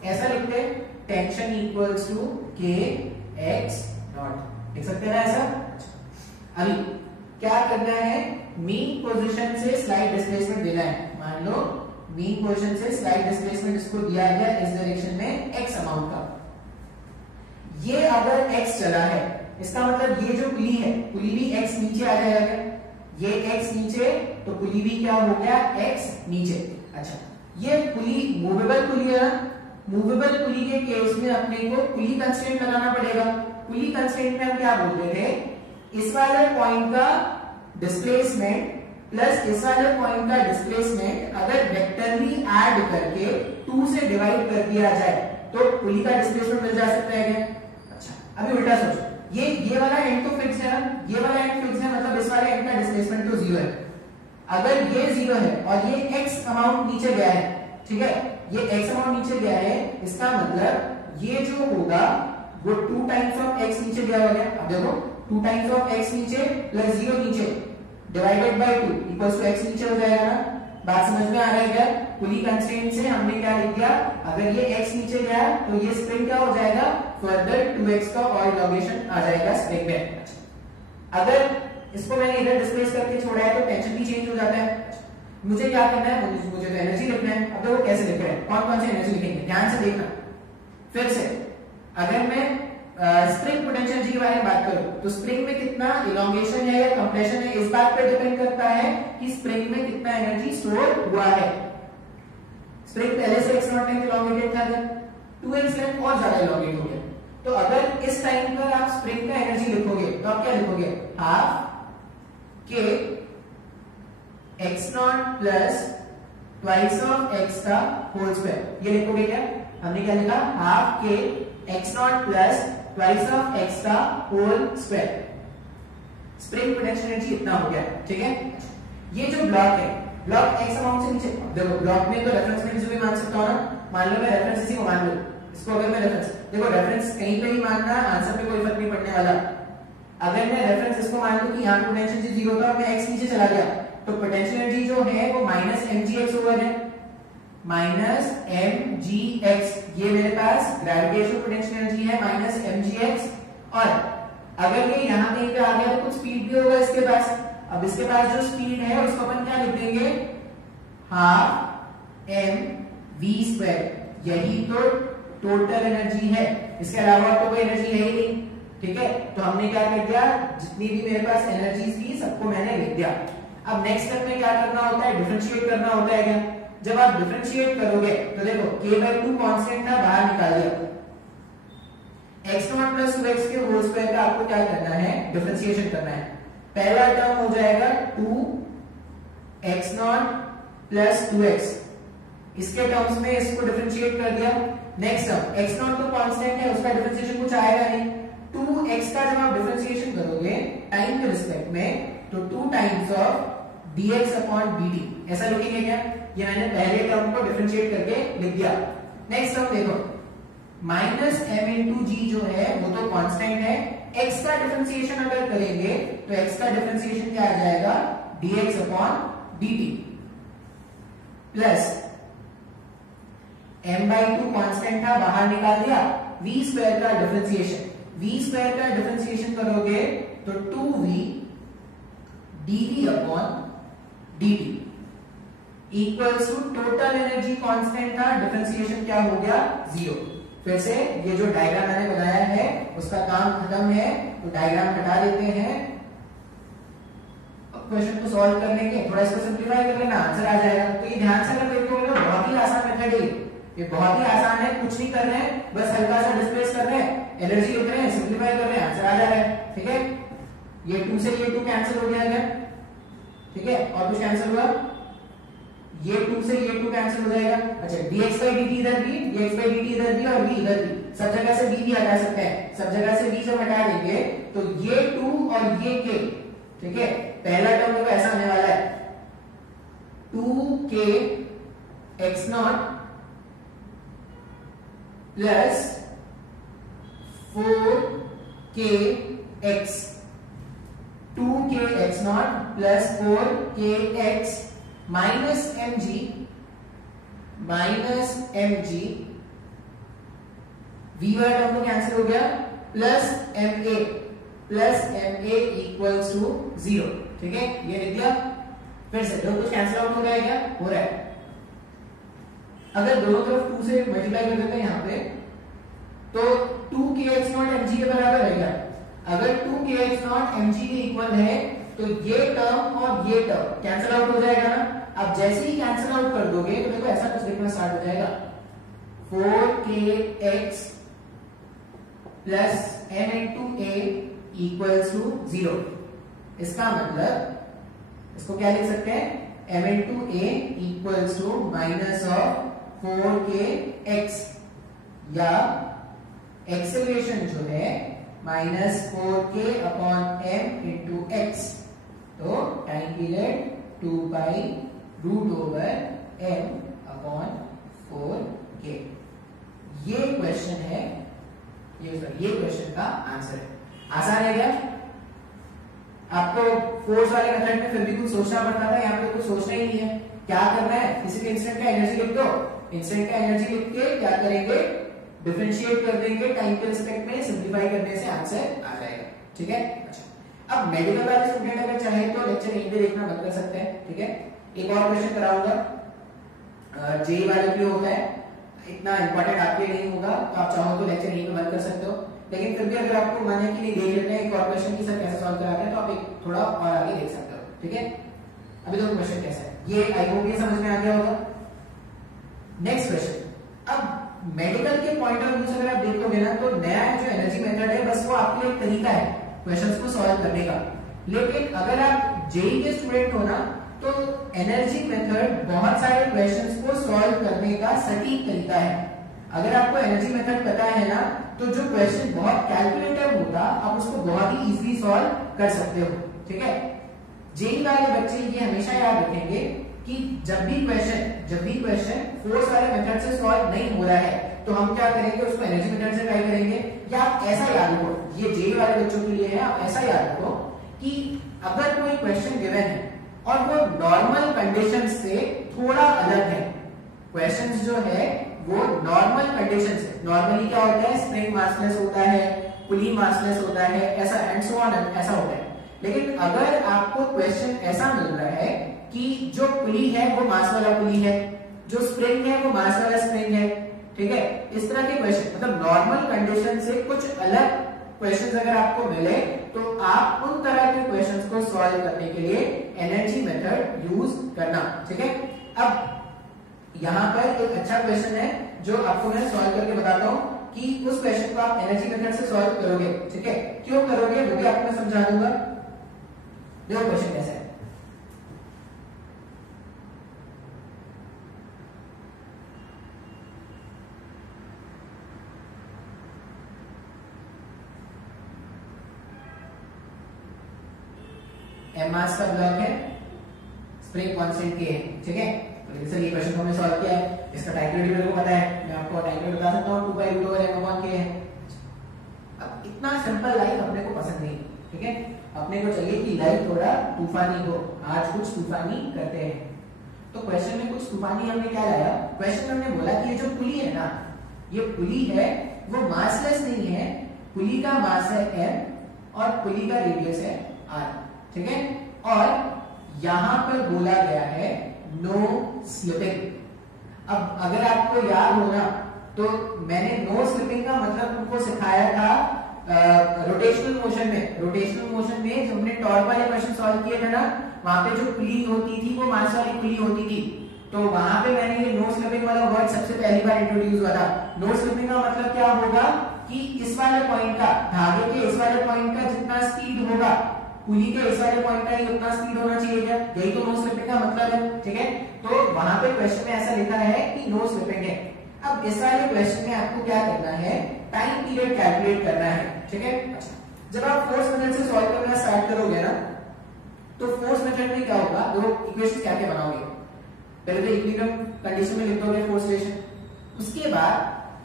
ऐसा लिखते हैं, tension equals to k x0, लिख सकते हैं ना ऐसा। अभी क्या करना है, मीन पोजीशन से स्लाइड डिस्प्लेसमेंट देना है। मान लो मीन पोजीशन से स्लाइड डिस्प्लेसमेंट इसको दिया गया इस डायरेक्शन में x अमाउंट का। ये अगर x चला है, इसका मतलब ये जो पुली है, पुली भी x नीचे आ जाएगा। ये x नीचे, तो पुली भी क्या हो गया, x नीचे। अच्छा, ये पुली मूवेबल पुली है ना। मूवेबल पुली के केस में अपने को पुली कंस्ट्रेंट लगाना पड़ेगा। पुली कंस्ट्रेंट में हम क्या बोलते थे, इस वाले पॉइंट का डिस्प्लेसमेंट प्लस इस वाले पॉइंट का डिस्प्लेसमेंट अगर वेक्टरली ऐड करके 2 से डिवाइड कर दिया जाए तो पुली का डिस्प्लेसमेंट मिल जा सकता है क्या। अच्छा, अभी उल्टा सोचो, ये वाला एंड तो फिक्स है ना, ये वाला एंड फिक्स है, मतलब इस वाले एंड का डिस्प्लेसमेंट तो 0 है। अगर ये 0 है और ये x अमाउंट नीचे गया है, ठीक है, ये x अमाउंट नीचे गया है, इसका मतलब ये जो होगा वो 2 टाइम्स ऑफ x नीचे गया होगा। अब देखो 2 टाइम्स ऑफ x नीचे प्लस 0 नीचे divided by 2 equals to x नीचे हो जाएगा ना। बात समझ में आ रहा है क्या। पुली कंस्ट्रेंट से हमने क्या लिख दिया, अगर ये x नीचे गया तो ये स्प्रिंग क्या हो जाएगा, फर्दर 2x का और इलोंगेशन आ जाएगा स्प्रिंग में। अगर इसको मैंने इधर डिस्प्लेस करके छोड़ा है तो टेंशन भी चेंज हो जाता है। मुझे क्या करना है, मुझे तो एनर्जी लिखना है। अब देखो कैसे लिख रहे हैं, कौन कौन सी एनर्जी लिखेंगे, ध्यान से देखना। फिर से अगर मैं स्प्रिंग पोटेंशियल एनर्जी के बारे में बात करूं तो स्प्रिंग में कितना इलोंगेशन है या कंप्रेशन है, इस बात पर डिपेंड करता है कि स्प्रिंग में कितना एनर्जी स्टोर हुआ है। स्प्रिंग पहले से x0 टाइम इलोंगेटेड था, 2x लेंथ और ज्यादा इलोंगेट हो गया। तो अगर इस टाइम पर आप स्प्रिंग का एनर्जी लिखोगे तो आप क्या लिखोगे, हाफ के x0 plus twice of x का होल स्क्वायर। ये लिखोगे क्या, हमने क्या लिखा, हाफ के x0 plus twice of x का whole square. Spring potential energy इतना हो गया, ठीक है। ये जो ब्लॉक है, ब्लॉक x अमाउंट से नीचे, देखो ब्लॉक में तो रेफरेंस में भी मान सकता हूं ना। मान लो मैं रेफरेंस इसी को मान लो, इसको अगर मैं रेफरेंस, देखो रेफरेंस कहीं पे भी मानना, आंसर पे कोई फर्क नहीं पड़ने वाला। अगर मैं रेफरेंस इसको मान लूं कि यहाँ पोटेंशियल 0 था और मैं x नीचे चला गया तो पोटेंशियल एनर्जी जो है वो माइनस mgx ओवर है, माइनस mgx। ये मेरे पास ग्रेविटेशनल पोटेंशियल एनर्जी है माइनस mgx। और अगर ये यहाँ कहीं पे आ गया तो कुछ स्पीड भी होगा इसके पास। अब इसके पास जो स्पीड है उसको अपन क्या लिख देंगे, हाफ mv²। यही तो टोटल एनर्जी है, इसके अलावा तो कोई एनर्जी है ही नहीं, ठीक है। तो हमने क्या कर दिया, जितनी भी मेरे पास एनर्जी थी सबको मैंने लिख दिया। अब नेक्स्ट स्टेप में क्या करना होता है, डिफरेंशिएट करना होता है क्या। जब आप डिफरेंशिएट करोगे तो देखो k/2 कांस्टेंट था, बाहर निकाल दिया। x0 प्लस 2x के होल स्क्वायर का आपको क्या करना है, डिफरेंशिएशन करना है। पहला टर्म हो जाएगा 2x0 प्लस 2x, इसके टर्म्स में इसको डिफरेंशिएट कर दिया। नेक्स्ट टर्म x0 तो कांस्टेंट है, उसका डिफरेंशिएशन कुछ आएगा नहीं। 2x का जब आप डिफरेंशिएशन करोगे टाइम के रिस्पेक्ट में तो 2 times of dx upon dt, ऐसा लिखेंगे क्या। ये मैंने पहले टर्म को डिफरेंशिएट करके लिख दिया। नेक्स्ट टर्म देखो, माइनस m इंटू जी जो है वो तो कांस्टेंट है। x का डिफरेंशिएशन अगर करेंगे तो x का डिफरेंशिएशन क्या आ जाएगा, dx upon dt plus m/2 constant था, बाहर निकाल दिया। v² का डिफरेंशिएशन, v² का डिफरेंशिएशन करोगे तो 2v dv upon dt। Equals to total energy constant था, डिफरेंशिएशन क्या हो गया 0। फिर से ये जो डायग्राम मैंने बनाया है उसका काम खत्म है, तो डायग्राम हटा देते हैं। क्वेश्चन को सॉल्व करने के थोड़ा इसको सिंपलीफाई कर लेना, आंसर आ जाएगा। तो ये ध्यान से अगर देखोगे तो बहुत ही आसान मेथड है, ये बहुत ही आसान है, कुछ नहीं कर रहे हैं, बस हल्का सा डिस्प्लेस कर रहे हैं, एनर्जी लिख रहे हैं, सिंपलीफाई कर रहे हैं, आंसर आ जा रहा है। ठीक है, ये 2 से ये 2 कैंसिल हो गया क्या? ठीक है, और कुछ कैंसिल हुआ? ये 2 से ये 2 कैंसिल हो जाएगा। अच्छा, dx by dt इधर भी, dx by dt इधर भी और v इधर भी, सब जगह से v भी हटा सकते हैं। सब जगह से v जब हटा देंगे तो ये 2 और ये k, ठीक है, पहला टर्म तो ऐसा होने वाला है 2k x naught plus 4k x, 2k x naught plus 4k x minus mg v वाला टर्म तो कैंसिल हो गया, प्लस ma इक्वल्स टू 0। ठीक है, ये लिख दिया। फिर से दोनों कुछ कैंसिल आउट हो रहा है क्या? हो रहा है। अगर दोनों तरफ 2 से मल्टीप्लाई कर देते हैं यहाँ पे, तो 2kx नॉट mg के बराबर है क्या? अगर 2kx नॉट mg के इक्वल है तो ये टर्म और ये टर्म कैंसिल आउट हो जाएगा ना। अब जैसे ही कैंसिल आउट कर दोगे तो देखो ऐसा कुछ लिखना स्टार्ट हो जाएगा, 4kx plus m into a equals to 0। इसका मतलब इसको क्या लिख सकते हैं, m into a equals to minus of 4kx, या एक्सेलरेशन जो है minus 4k upon m into x, तो time period 2 by root over m upon 4k। ये क्वेश्चन है, ये क्वेश्चन का आंसर है। आसान है क्या? आपको फोर्स वाले मेथड में फिर भी कुछ सोचना पड़ता था, यहाँ पे कुछ सोचना ही नहीं है। क्या करना है, किसी भी इंस्टेंट का एनर्जी लिख दो, इंस्टेंट का एनर्जी लिख के क्या करेंगे, डिफरेंशिएट कर देंगे टाइम के रिस्पेक्ट में, सिंपलीफाई करने से आंसर आ जाएगा। ठीक है, अच्छा अब मेडिकल वाले स्टूडेंट अगर चाहे तो लेक्चर यहीं पे देखना बंद कर सकते हैं। ठीक है, एक और क्वेश्चन कराऊंगा, जेई वाले के लिए होता है, इतना इंपॉर्टेंट आपके लिए नहीं होगा, तो आप चाहो तो लेक्चर यहीं पे बंद कर सकते हो। लेकिन फिर भी अगर आपको मन है कि नहीं देख लेते हैं एक और क्वेश्चन की सर कैसे सॉल्व कराते हैं, तो आप एक थोड़ा और आगे देख सकते हो। ठीक है, अभी तो क्वेश्चन कैसा है ये आई होप ये समझ में आ गया होगा। नेक्स्ट क्वेश्चन, अब मेडिकल के पॉइंट ऑफ व्यू से अगर आप देखोगे ना, तो नया जो एनर्जी मेथड है बस वो आपके लिए एक तरीका है क्वेश्चंस को सॉल्व करने का। लेकिन अगर आप जेई के स्टूडेंट हो ना, तो एनर्जी मेथड बहुत सारे क्वेश्चंस को सॉल्व करने का सटीक तरीका है। अगर आपको एनर्जी मेथड पता है ना, तो जो क्वेश्चन बहुत कैलकुलेटिव होगा आप उसको बहुत ही इजीली सॉल्व कर सकते हो। ठीक है, जेई वाले बच्चे ये हमेशा याद रखेंगे कि जब भी क्वेश्चन फोर्स वाले मेथड से सॉल्व नहीं हो रहा है तो हम क्या करेंगे, उसको एनर्जी मेथड से ट्राई करेंगे। या आप ऐसा याद रखो, ये जेई वाले बच्चों के लिए है, आप ऐसा याद रखो कि अगर कोई क्वेश्चन गिवन है और वो नॉर्मल कंडीशन से थोड़ा अलग है, क्वेश्चंस जो है वो नॉर्मल कंडीशन से, नॉर्मली क्या होता है, स्प्रिंग मासलेस होता है, पुली मासलेस होता है, ऐसा एंड सो ऑन ऐसा होता है। लेकिन अगर आपको क्वेश्चन ऐसा मिल रहा है कि जो पुली है वो मास वाला पुली है, जो स्प्रिंग है वो मास वाला स्प्रिंग है, ठीक है, इस तरह के क्वेश्चन मतलब नॉर्मल कंडीशन से कुछ अलग क्वेश्चंस अगर आपको मिले तो आप उन तरह के क्वेश्चंस को सॉल्व करने के लिए एनर्जी मेथड यूज करना। ठीक है, अब यहाँ पर एक अच्छा क्वेश्चन है जो आपको मैं सॉल्व करके बताता हूँ कि उस क्वेश्चन को आप एनर्जी मेथड से सॉल्व करोगे। ठीक है, क्यों करोगे वो भी आपको मैं समझा दूंगा। देखो क्वेश्चन कैसा है, एम मास का ब्लॉक है, स्प्रिंग कांस्टेंट के है। ठीक है, तो सर ये क्वेश्चन को हमने सॉल्व किया है, इसका टाइम पीरियड मेरे को पता है, मैं आपको टाइम पीरियड बता सकता हूँ 2 pi root over m upon k है। अब इतना सिंपल लाइफ अपने को पसंद नहीं, ठीक है, अपने को चाहिए कि लाइफ थोड़ा तूफानी हो, आज कुछ तूफानी करते हैं। तो क्वेश्चन में कुछ तूफानी हमने क्या लाया, क्वेश्चन में हमने बोला कि ये जो पुली है ना, ये पुली है वो मासलेस नहीं है, पुली का मास है m और पुली का रेडियस है r। ठीक है, और यहां पर बोला गया है नो स्लिपिंग। अब अगर आपको याद हो ना, तो मैंने नो स्लिपिंग का मतलब तुमको सिखाया था रोटेशनल मोशन में। रोटेशनल मोशन में जब हमने टॉर्क वाले क्वेश्चन सॉल्व किए थे ना, वहां पे जो पुली होती थी वो मास वाली पुली होती थी, तो वहां पे मैंने ये नो स्लिपिंग वाला वर्ड सबसे पहली बार इंट्रोड्यूस हुआ था। नो स्लिपिंग का मतलब क्या होगा कि इस वाले पॉइंट का, धागे के इस वाले पॉइंट का जितना स्पीड होगा, पुली के इस वाले पॉइंट का उतना स्पीड होना चाहिए क्या? यही तो नो स्लिपिंग का मतलब है, ठीक है। तो वहां पे क्वेश्चन में ऐसा लिखा है कि नो स्लिपिंग है। अब इस वाले क्वेश्चन में आपको क्या करना है, टाइम पीरियड कैलकुलेट करना है, ठीक है। जब आप फोर्स मेथड से सॉल्व करना स्टार्ट करोगे ना, तो फोर्स मेथड में क्या होगा, दो इक्वेशन क्या क्या बनाओगे। पहले तो इक्विलिब्रियम कंडीशन में लिख दोगे फोर्स रिलेशन, उसके बाद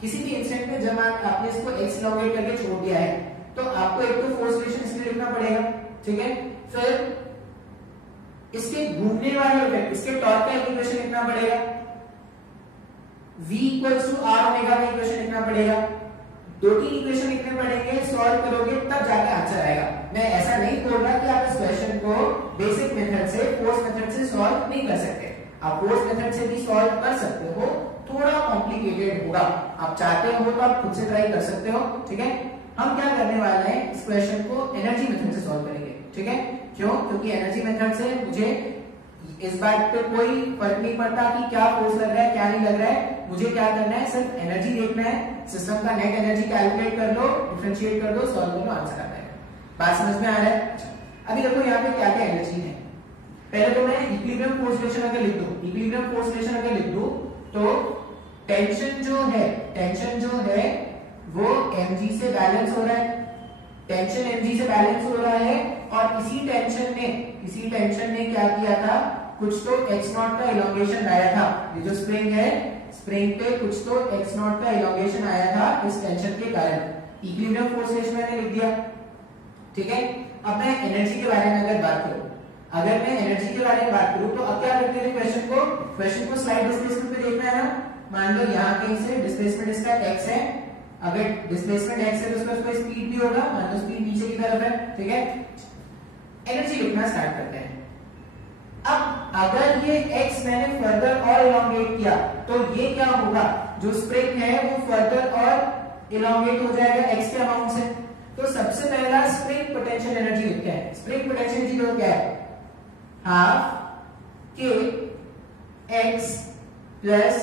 किसी भी इंस्टेंट में जब आपने इसको एक्स इलॉन्गेट करके छोड़ दिया है, तो आपको एक तो फोर्स रिलेशन इसमें लिखना पड़ेगा, ठीक है। फिर इसके घूमने वाले इफेक्ट, इसके टॉर्क का इक्वेशन लिखना पड़ेगा, v equals to r omega का इक्वेशन लिखना पड़ेगा। दो तीन इक्वेशन लिखने पड़ेंगे, सॉल्व करोगे तब जाके आंसर आएगा। मैं ऐसा नहीं बोल रहा कि आप इस क्वेश्चन को बेसिक मेथड से, फोर्स मेथड से सॉल्व नहीं कर सकते। आप फोर्स मेथड से भी सॉल्व कर सकते हो, थोड़ा कॉम्प्लिकेटेड होगा। आप चाहते हो तो आप खुद से ट्राई कर सकते हो, ठीक है। हम क्या करने वाले हैं, इस क्वेश्चन को एनर्जी मेथड से सॉल्व करेंगे, ठीक है। क्यों? क्योंकि एनर्जी मेथड से मुझे इस बात पे कोई फर्क नहीं पड़ता कि क्या फोर्स लग रहा है क्या नहीं लग रहा है, मुझे क्या करना है, सिर्फ एनर्जी देखना है। सिस्टम का नेट एनर्जी कैलकुलेट कर लो, डिफरेंशिएट कर दो, सॉल्व कर लो, आंसर आता है। बात समझ में आ रहा है? अभी देखो यहाँ पे क्या क्या एनर्जी है। पहले तो मैं इक्विलिब्रियम फोर्स रिलेशन अगर लिख दूं, इक्विलिब्रियम फोर्स रिलेशन अगर लिख दूं, तो टेंशन जो है वो mg से बैलेंस हो रहा है, टेंशन mg से बैलेंस हो रहा है। और इसी टेंशन ने क्या किया था, कुछ तो x नॉट का इलॉन्गेशन आया था। ये जो स्प्रिंग है, स्प्रिंग पे कुछ तो x नॉट का इलॉन्गेशन आया था इस टेंशन के कारण। इक्विलिब्रियम फोर्स रिलेशन मैंने लिख दिया, ठीक है। अब मैं एनर्जी के बारे में अगर बात करूं, तो अब क्या करते हैं, क्वेश्चन को स्लाइड डिस्प्लेसमेंट पे देखना है ना। मान लो यहाँ कहीं से डिस्प्लेसमेंट इसका x है, अगर डिस्प्लेसमेंट x है तो उसका स्पीड भी होगा, मान लो स्पीड नीचे की तरफ है, ठीक है। एनर्जी लिखना स्टार्ट करते हैं। अब अगर ये x मैंने फर्दर और इलॉन्गेट किया, तो ये क्या होगा, जो स्प्रिंग है वो फर्दर और इलॉन्गेट हो जाएगा x के अमाउंट से। तो सबसे पहला स्प्रिंग पोटेंशियल एनर्जी लिखते हैं। स्प्रिंग पोटेंशियल एनर्जी तो क्या है, हाफ के x प्लस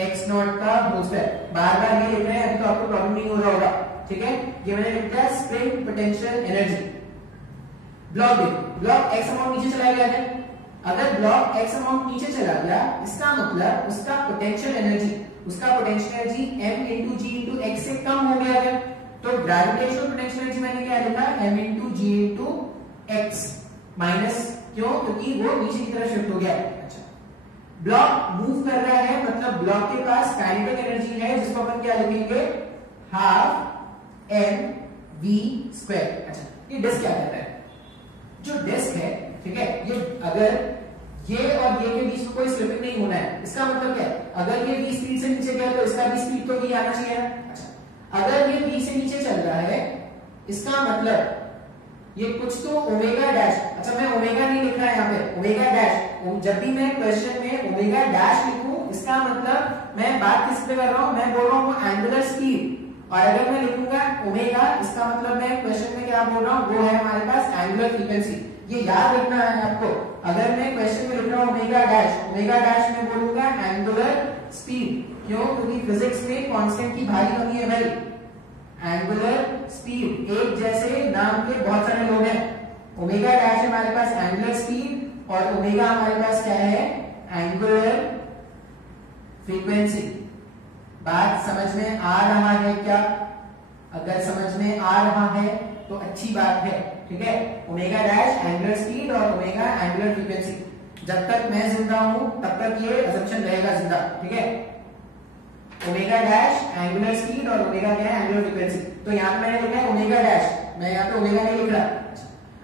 x नॉट का होल स्क्वायर। बार-बार ये लिख रहे हैं, अभी तो आपको प्रॉब्लम नहीं हो रहा होगा, ठीक है। ये मैंने लिखा है spring potential energy. Block x amount नीचे चला गया है। अगर ब्लॉक x अमाउंट नीचे चला गया, इसका मतलब उसका potential energy m into g into x से कम हो गया है। तो ग्रेविटेशनल पोटेंशियल एनर्जी मैंने क्या लिखा, m into g into x minus, क्यों, क्योंकि वो नीचे की तरफ शिफ्ट हो गया। अच्छा, ब्लॉक मूव कर रहा है, मतलब ब्लॉक के पास काइनेटिक एनर्जी है, जिसको अपन क्या लिखेंगे, हाफ m v स्क्वायर। अच्छा, ये डिस्क क्या करता है, जो डिस्क है, ठीक है, ये अगर ये और ये के बीच में कोई स्लिपिंग नहीं होना है, इसका मतलब क्या है, अगर ये v स्पीड से नीचे गया तो इसका भी स्पीड तो v आना चाहिए। अच्छा, अगर ये v से नीचे चल रहा है, इसका मतलब ये कुछ तो ओमेगा डैश। अच्छा, मैं ओमेगा नहीं लिख रहा है यहाँ पे, ओमेगा डैश। जब भी मैं क्वेश्चन में ओमेगा डैश लिखूं, इसका मतलब मैं बात किस पे कर रहा हूं, मैं बोल रहा हूं एंगुलर स्पीड। और अगर मैं लिखूंगा ओमेगा, इसका मतलब मैं क्वेश्चन में क्या बोल रहा हूं, वो है हमारे पास एंगुलर फ्रीक्वेंसी। ये याद रखना है आपको। अगर मैं क्वेश्चन में लिख रहा हूं ओमेगा डैश में बोलूंगा एंगुलर स्पीड। क्यों? क्योंकि फिजिक्स में कांस्टेंट की भारी कमी है भाई। एंगुलर स्पीड, एक जैसे नाम के बहुत सारे लोग हैं। ओमेगा डैश हमारे पास एंगुलर स्पीड, और ओमेगा हमारे पास क्या है, एंगुलर फ्रीक्वेंसी। बात समझ में आ रहा है क्या? अगर समझ में आ रहा है तो अच्छी बात है, ठीक है। ओमेगा डैश एंगुलर स्पीड और ओमेगा एंगुलर फ्रीक्वेंसी। जब तक मैं जिंदा हूं तब तक ये असम्पशन रहेगा जिंदा, ठीक है। ओमेगा डैश एंगुलर स्पीड और ओमेगा क्या है, एंगुलर फ्रीक्वेंसी। तो यहाँ पे मैंने लिखा है ओमेगा डैश, मैं यहाँ पे ओमेगा नहीं लिख रहा।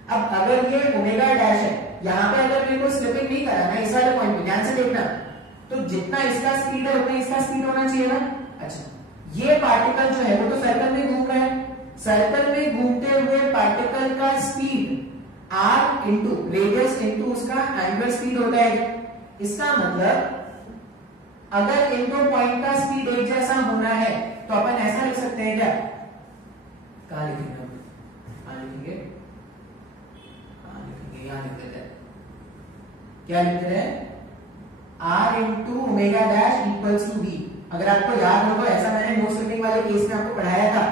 अब अगर ये ओमेगा डैश है, यहाँ पे अगर मेरे को स्लिपिंग नहीं करा ना, इस वाले पॉइंट पे ध्यान से देखना, तो जितना इसका स्पीड है उतना इसका स्पीड होना चाहिए ना। अच्छा, ये पार्टिकल जो है वो तो सर्कल में घूम रहा है, सर्कल में घूमते हुए पार्टिकल का speed r into radius into उसका एंगुलर स्पीड होता है। इसका मतलब अगर इन दो पॉइंट का स्पीड एक जैसा होना है तो अपन ऐसा लिख सकते हैं क्या, कहां लिखेंगे हम, कहां लिखेंगे, यहां लिख देते हैं, क्या लिखते हैं, r into omega dash equals to v। अगर आपको याद हो तो ऐसा मैंने नो स्लिपिंग वाले केस में आपको पढ़ाया था,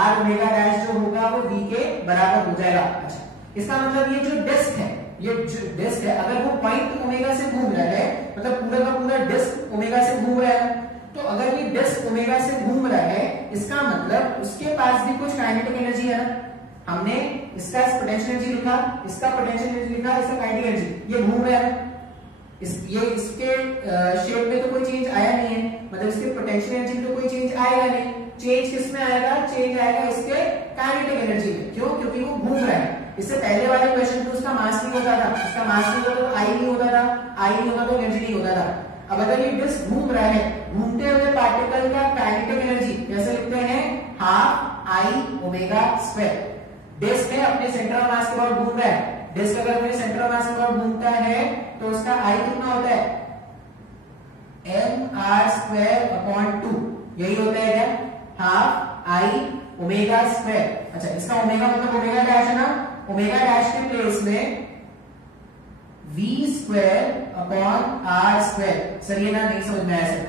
r ओमेगा डैश जो होगा वो v के बराबर हो जाएगा। अच्छा, इसका मतलब ये जो डिस्क है, ये जो डिस्क है अगर वो पॉइंट ओमेगा से घूम रहा है, मतलब पूरा का पूरा डिस्क ओमेगा से घूम रहा है, तो अगर ये डिस्क ओमेगा से घूम रहा है इसका मतलब उसके पास भी कुछ काइनेटिक एनर्जी है ना। हमने इसका पोटेंशियल एनर्जी लिखा, इसका पोटेंशियल एनर्जी लिखा, इसका काइनेटिक एनर्जी, ये घूम रहा है, ये इसके शेप में तो कोई चेंज आया नहीं है, मतलब इसके पोटेंशियल एनर्जी में तो कोई चेंज आएगा नहीं। चेंज किस में आएगा, चेंज आएगा इसके काइनेटिक एनर्जी में। क्यों, क्योंकि वो घूम रहा है। इससे पहले वाले क्वेश्चन में उसका मास नहीं होता था, उसका मास नहीं होता तो आई नहीं होता था, आई नहीं होता तो एनर्जी नहीं होता था। अब अगर ये डिस्क घूम रहा है, घूमते हुए पार्टिकल का काइनेटिक एनर्जी कैसे लिखते हैं, half I omega square. Disc है अपने सेंटर ऑफ मास के बाद घूम रहा है, डिस्क अगर अपने सेंटर ऑफ मास के बाद घूमता है तो उसका आई कितना होता है, एम आर स्क्वायर अपॉन 2, यही होता है क्या, हाफ आई ओमेगा स्क्वायर। अच्छा, इसका ओमेगा मतलब ओमेगा डैश है ना, ओमेगा डैश के प्लेस में v square upon r square. Sir ये ना नहीं समझ में आया, सर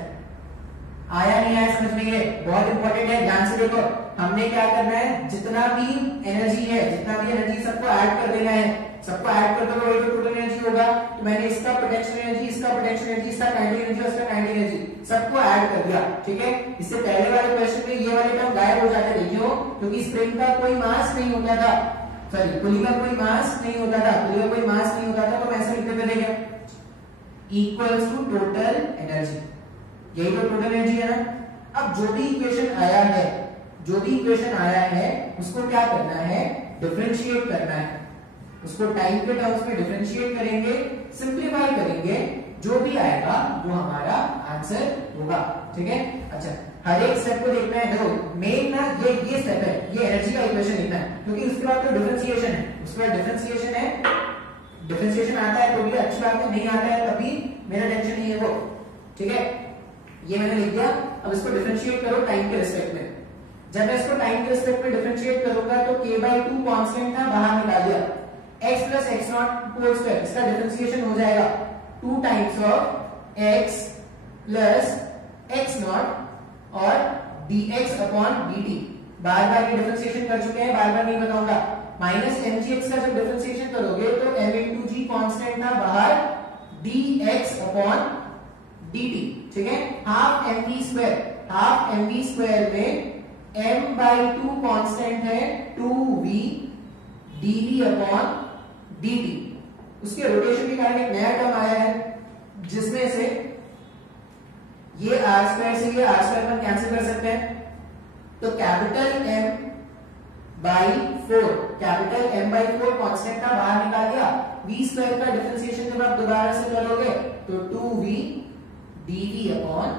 आया नहीं आया समझ में, ये बहुत इंपॉर्टेंट है, ध्यान से देखो। हमने क्या करना है, जितना भी एनर्जी है, जितना भी एनर्जी सबको ऐड कर देना है, सबको ऐड कर दो वही तो टोटल एनर्जी होगा। तो मैंने इसका पोटेंशियल एनर्जी, इसका पोटेंशियल एनर्जी, इसका काइनेटिक एनर्जी और इसका काइनेटिक एनर्जी सबको ऐड कर दिया, ठीक है। इससे पहले वाले क्वेश्चन में ये वाले टर्म गायब हो जाते, देखियो, क्योंकि स्प्रिंग का कोई मास नहीं होता था, सॉरी पुली का कोई मास नहीं होता था, पुली का कोई मास नहीं होता था, तो मैं ऐसा लिख देते थे क्या, इक्वल्स टू टोटल एनर्जी, यही तो टोटल एनर्जी है ना। अब जो भी इक्वेशन आया है, जो भी इक्वेशन आया है उसको क्या करना है, डिफरेंशिएट करना है, उसको टाइम के टर्म्स में डिफरेंशिएट करेंगे, सिंपलीफाई करेंगे, जो भी आएगा वो हमारा आंसर होगा, ठीक है। अच्छा, हर एक स्टेप को देखना है, देखो मेन ना ये स्टेप है, ये एनर्जी का इक्वेशन लिखना है, क्योंकि उसके बाद तो डिफरेंशिएशन है, उसके बाद डिफरेंशिएशन है, डिफरेंशिएशन आता है तो भी अच्छी बात है, नहीं आता है तभी मेरा टेंशन नहीं है वो, ठीक है। ये मैंने लिख दिया, अब इसको डिफरेंशिएट करो टाइम के रिस्पेक्ट में। जब मैं इसको टाइम के रिस्पेक्ट में डिफरेंशिएट करूंगा तो k/2 कांस्टेंट था, बाहर निकाल दिया, x plus x naught whole square, इसका डिफरेंशिएशन हो जाएगा 2 times of x plus x naught और dx अपॉन dt। बार बार ये डिफरेंशिएशन कर चुके हैं, बार बार नहीं बताऊंगा। माइनस mgx का जब डिफरेंशिएशन करोगे तो m इंटू जी कांस्टेंट था बाहर, dx अपॉन dt, ठीक है। Half mv square, half mv square में m/2 कांस्टेंट है 2v dv अपॉन dt। उसके रोटेशन के कारण एक नया टर्म आया है जिसमें से ये r स्क्वायर से ये r स्क्वायर पर कैंसिल कर सकते हैं, तो capital m/4, capital m/4 constant का बाहर निकाल दिया, v स्क्वायर का डिफरेंशिएशन जब आप दोबारा से करोगे तो 2v dv upon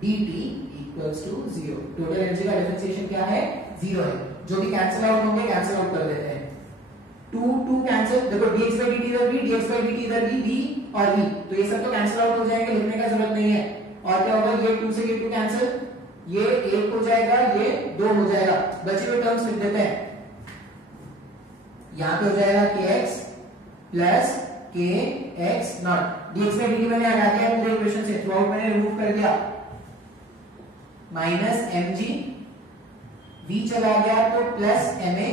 dt equals to 0। Total energy का डिफरेंशिएशन क्या है, 0 है। जो भी कैंसिल आउट होंगे कैंसिल आउट कर देते हैं, 2 कैंसिल, देखो dx by dt इधर भी, dx by dt इधर भी, v और v, तो ये सब तो कैंसिल आउट हो जाएंगे, लिखने का जरूरत नहीं है। और क्या होगा, ये 2 से ये 2 कैंसिल, ये 1 हो जाएगा, ये 2 हो जाएगा, बचे हुए टर्म्स लिख देते हैं। यहां पे हो जाएगा kx plus kx not, dx by dt मैंने हटा दिया पूरे इक्वेशन से, थ्रू आउट मैंने रिमूव कर दिया, माइनस mg, v चला गया तो प्लस ma,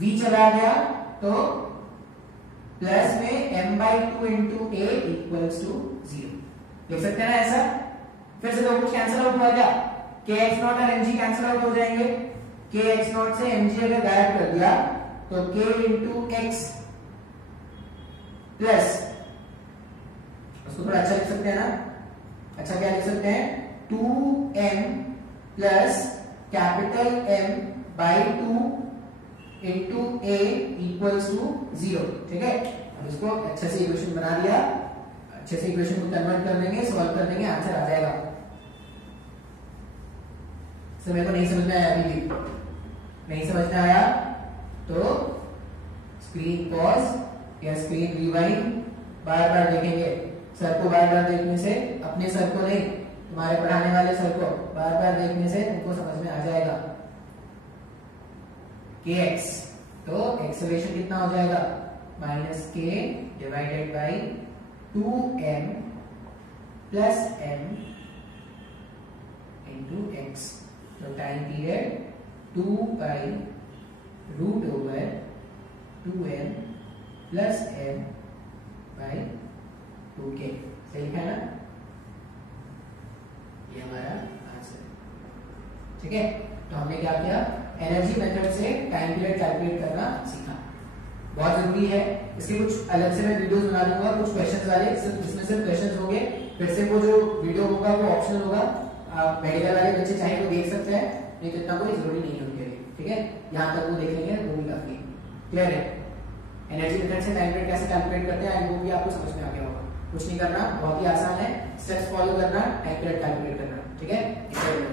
v चला गया तो प्लस में m/2 into a equals to 0। देख सकते हैं ना ऐसा। फिर से दो कुछ कैंसिल आउट हो गया, kx नॉट और mg कैंसिल आउट हो जाएंगे, kx नॉट से mg अगर गायब कर दिया तो k इंटू x प्लस, उसको थोड़ा अच्छा लिख सकते हैं ना, अच्छा क्या लिख सकते हैं, 2m plus capital m/2 into a equals to 0, ठीक है। अब इसको अच्छे से इक्वेशन बना दिया, अच्छे से इक्वेशन को कन्वर्ट कर देंगे, सॉल्व कर देंगे, आंसर आ जाएगा। सर मेरे को नहीं समझ में आया, अभी भी नहीं समझ में आया तो स्क्रीन पॉज या स्क्रीन रिवाइंड बार बार देखेंगे। सर को बार बार देखने से, अपने सर को नहीं, तुम्हारे पढ़ाने वाले सर को बार बार देखने से तुमको समझ में आ जाएगा। kx, तो एक्सेलरेशन कितना हो जाएगा, माइनस के divided by 2m plus m into x. तो time period 2 pi root over 2m plus m by 2k। सही है ना, ये हमारा आंसर। ठीक है, तो हमने क्या किया, एनर्जी मेथड से टाइम पीरियड कैलकुलेट करना सीखा। बहुत जरूरी है, इसके कुछ अलग से मैं वीडियोस बना दूंगा, कुछ क्वेश्चंस वाले, इसमें सिर्फ क्वेश्चंस होंगे। फिर से वो जो वीडियो होगा वो ऑप्शनल होगा, आप मेडिकल वाले बच्चे चाहे तो देख सकते हैं, नहीं तो इतना कोई जरूरी नहीं है उनके लिए। ठीक है, यहाँ तक वो देख लेंगे, वो भी काफी क्लियर है। एनर्जी मेथड से टाइम पीरियड कैसे कैलकुलेट करते हैं वो भी आपको समझ में आ गया होगा। कुछ नहीं करना, बहुत ही आसान है, स्टेप्स फॉलो करना, टाइम पीरियड कैलकुलेट करना। ठीक है।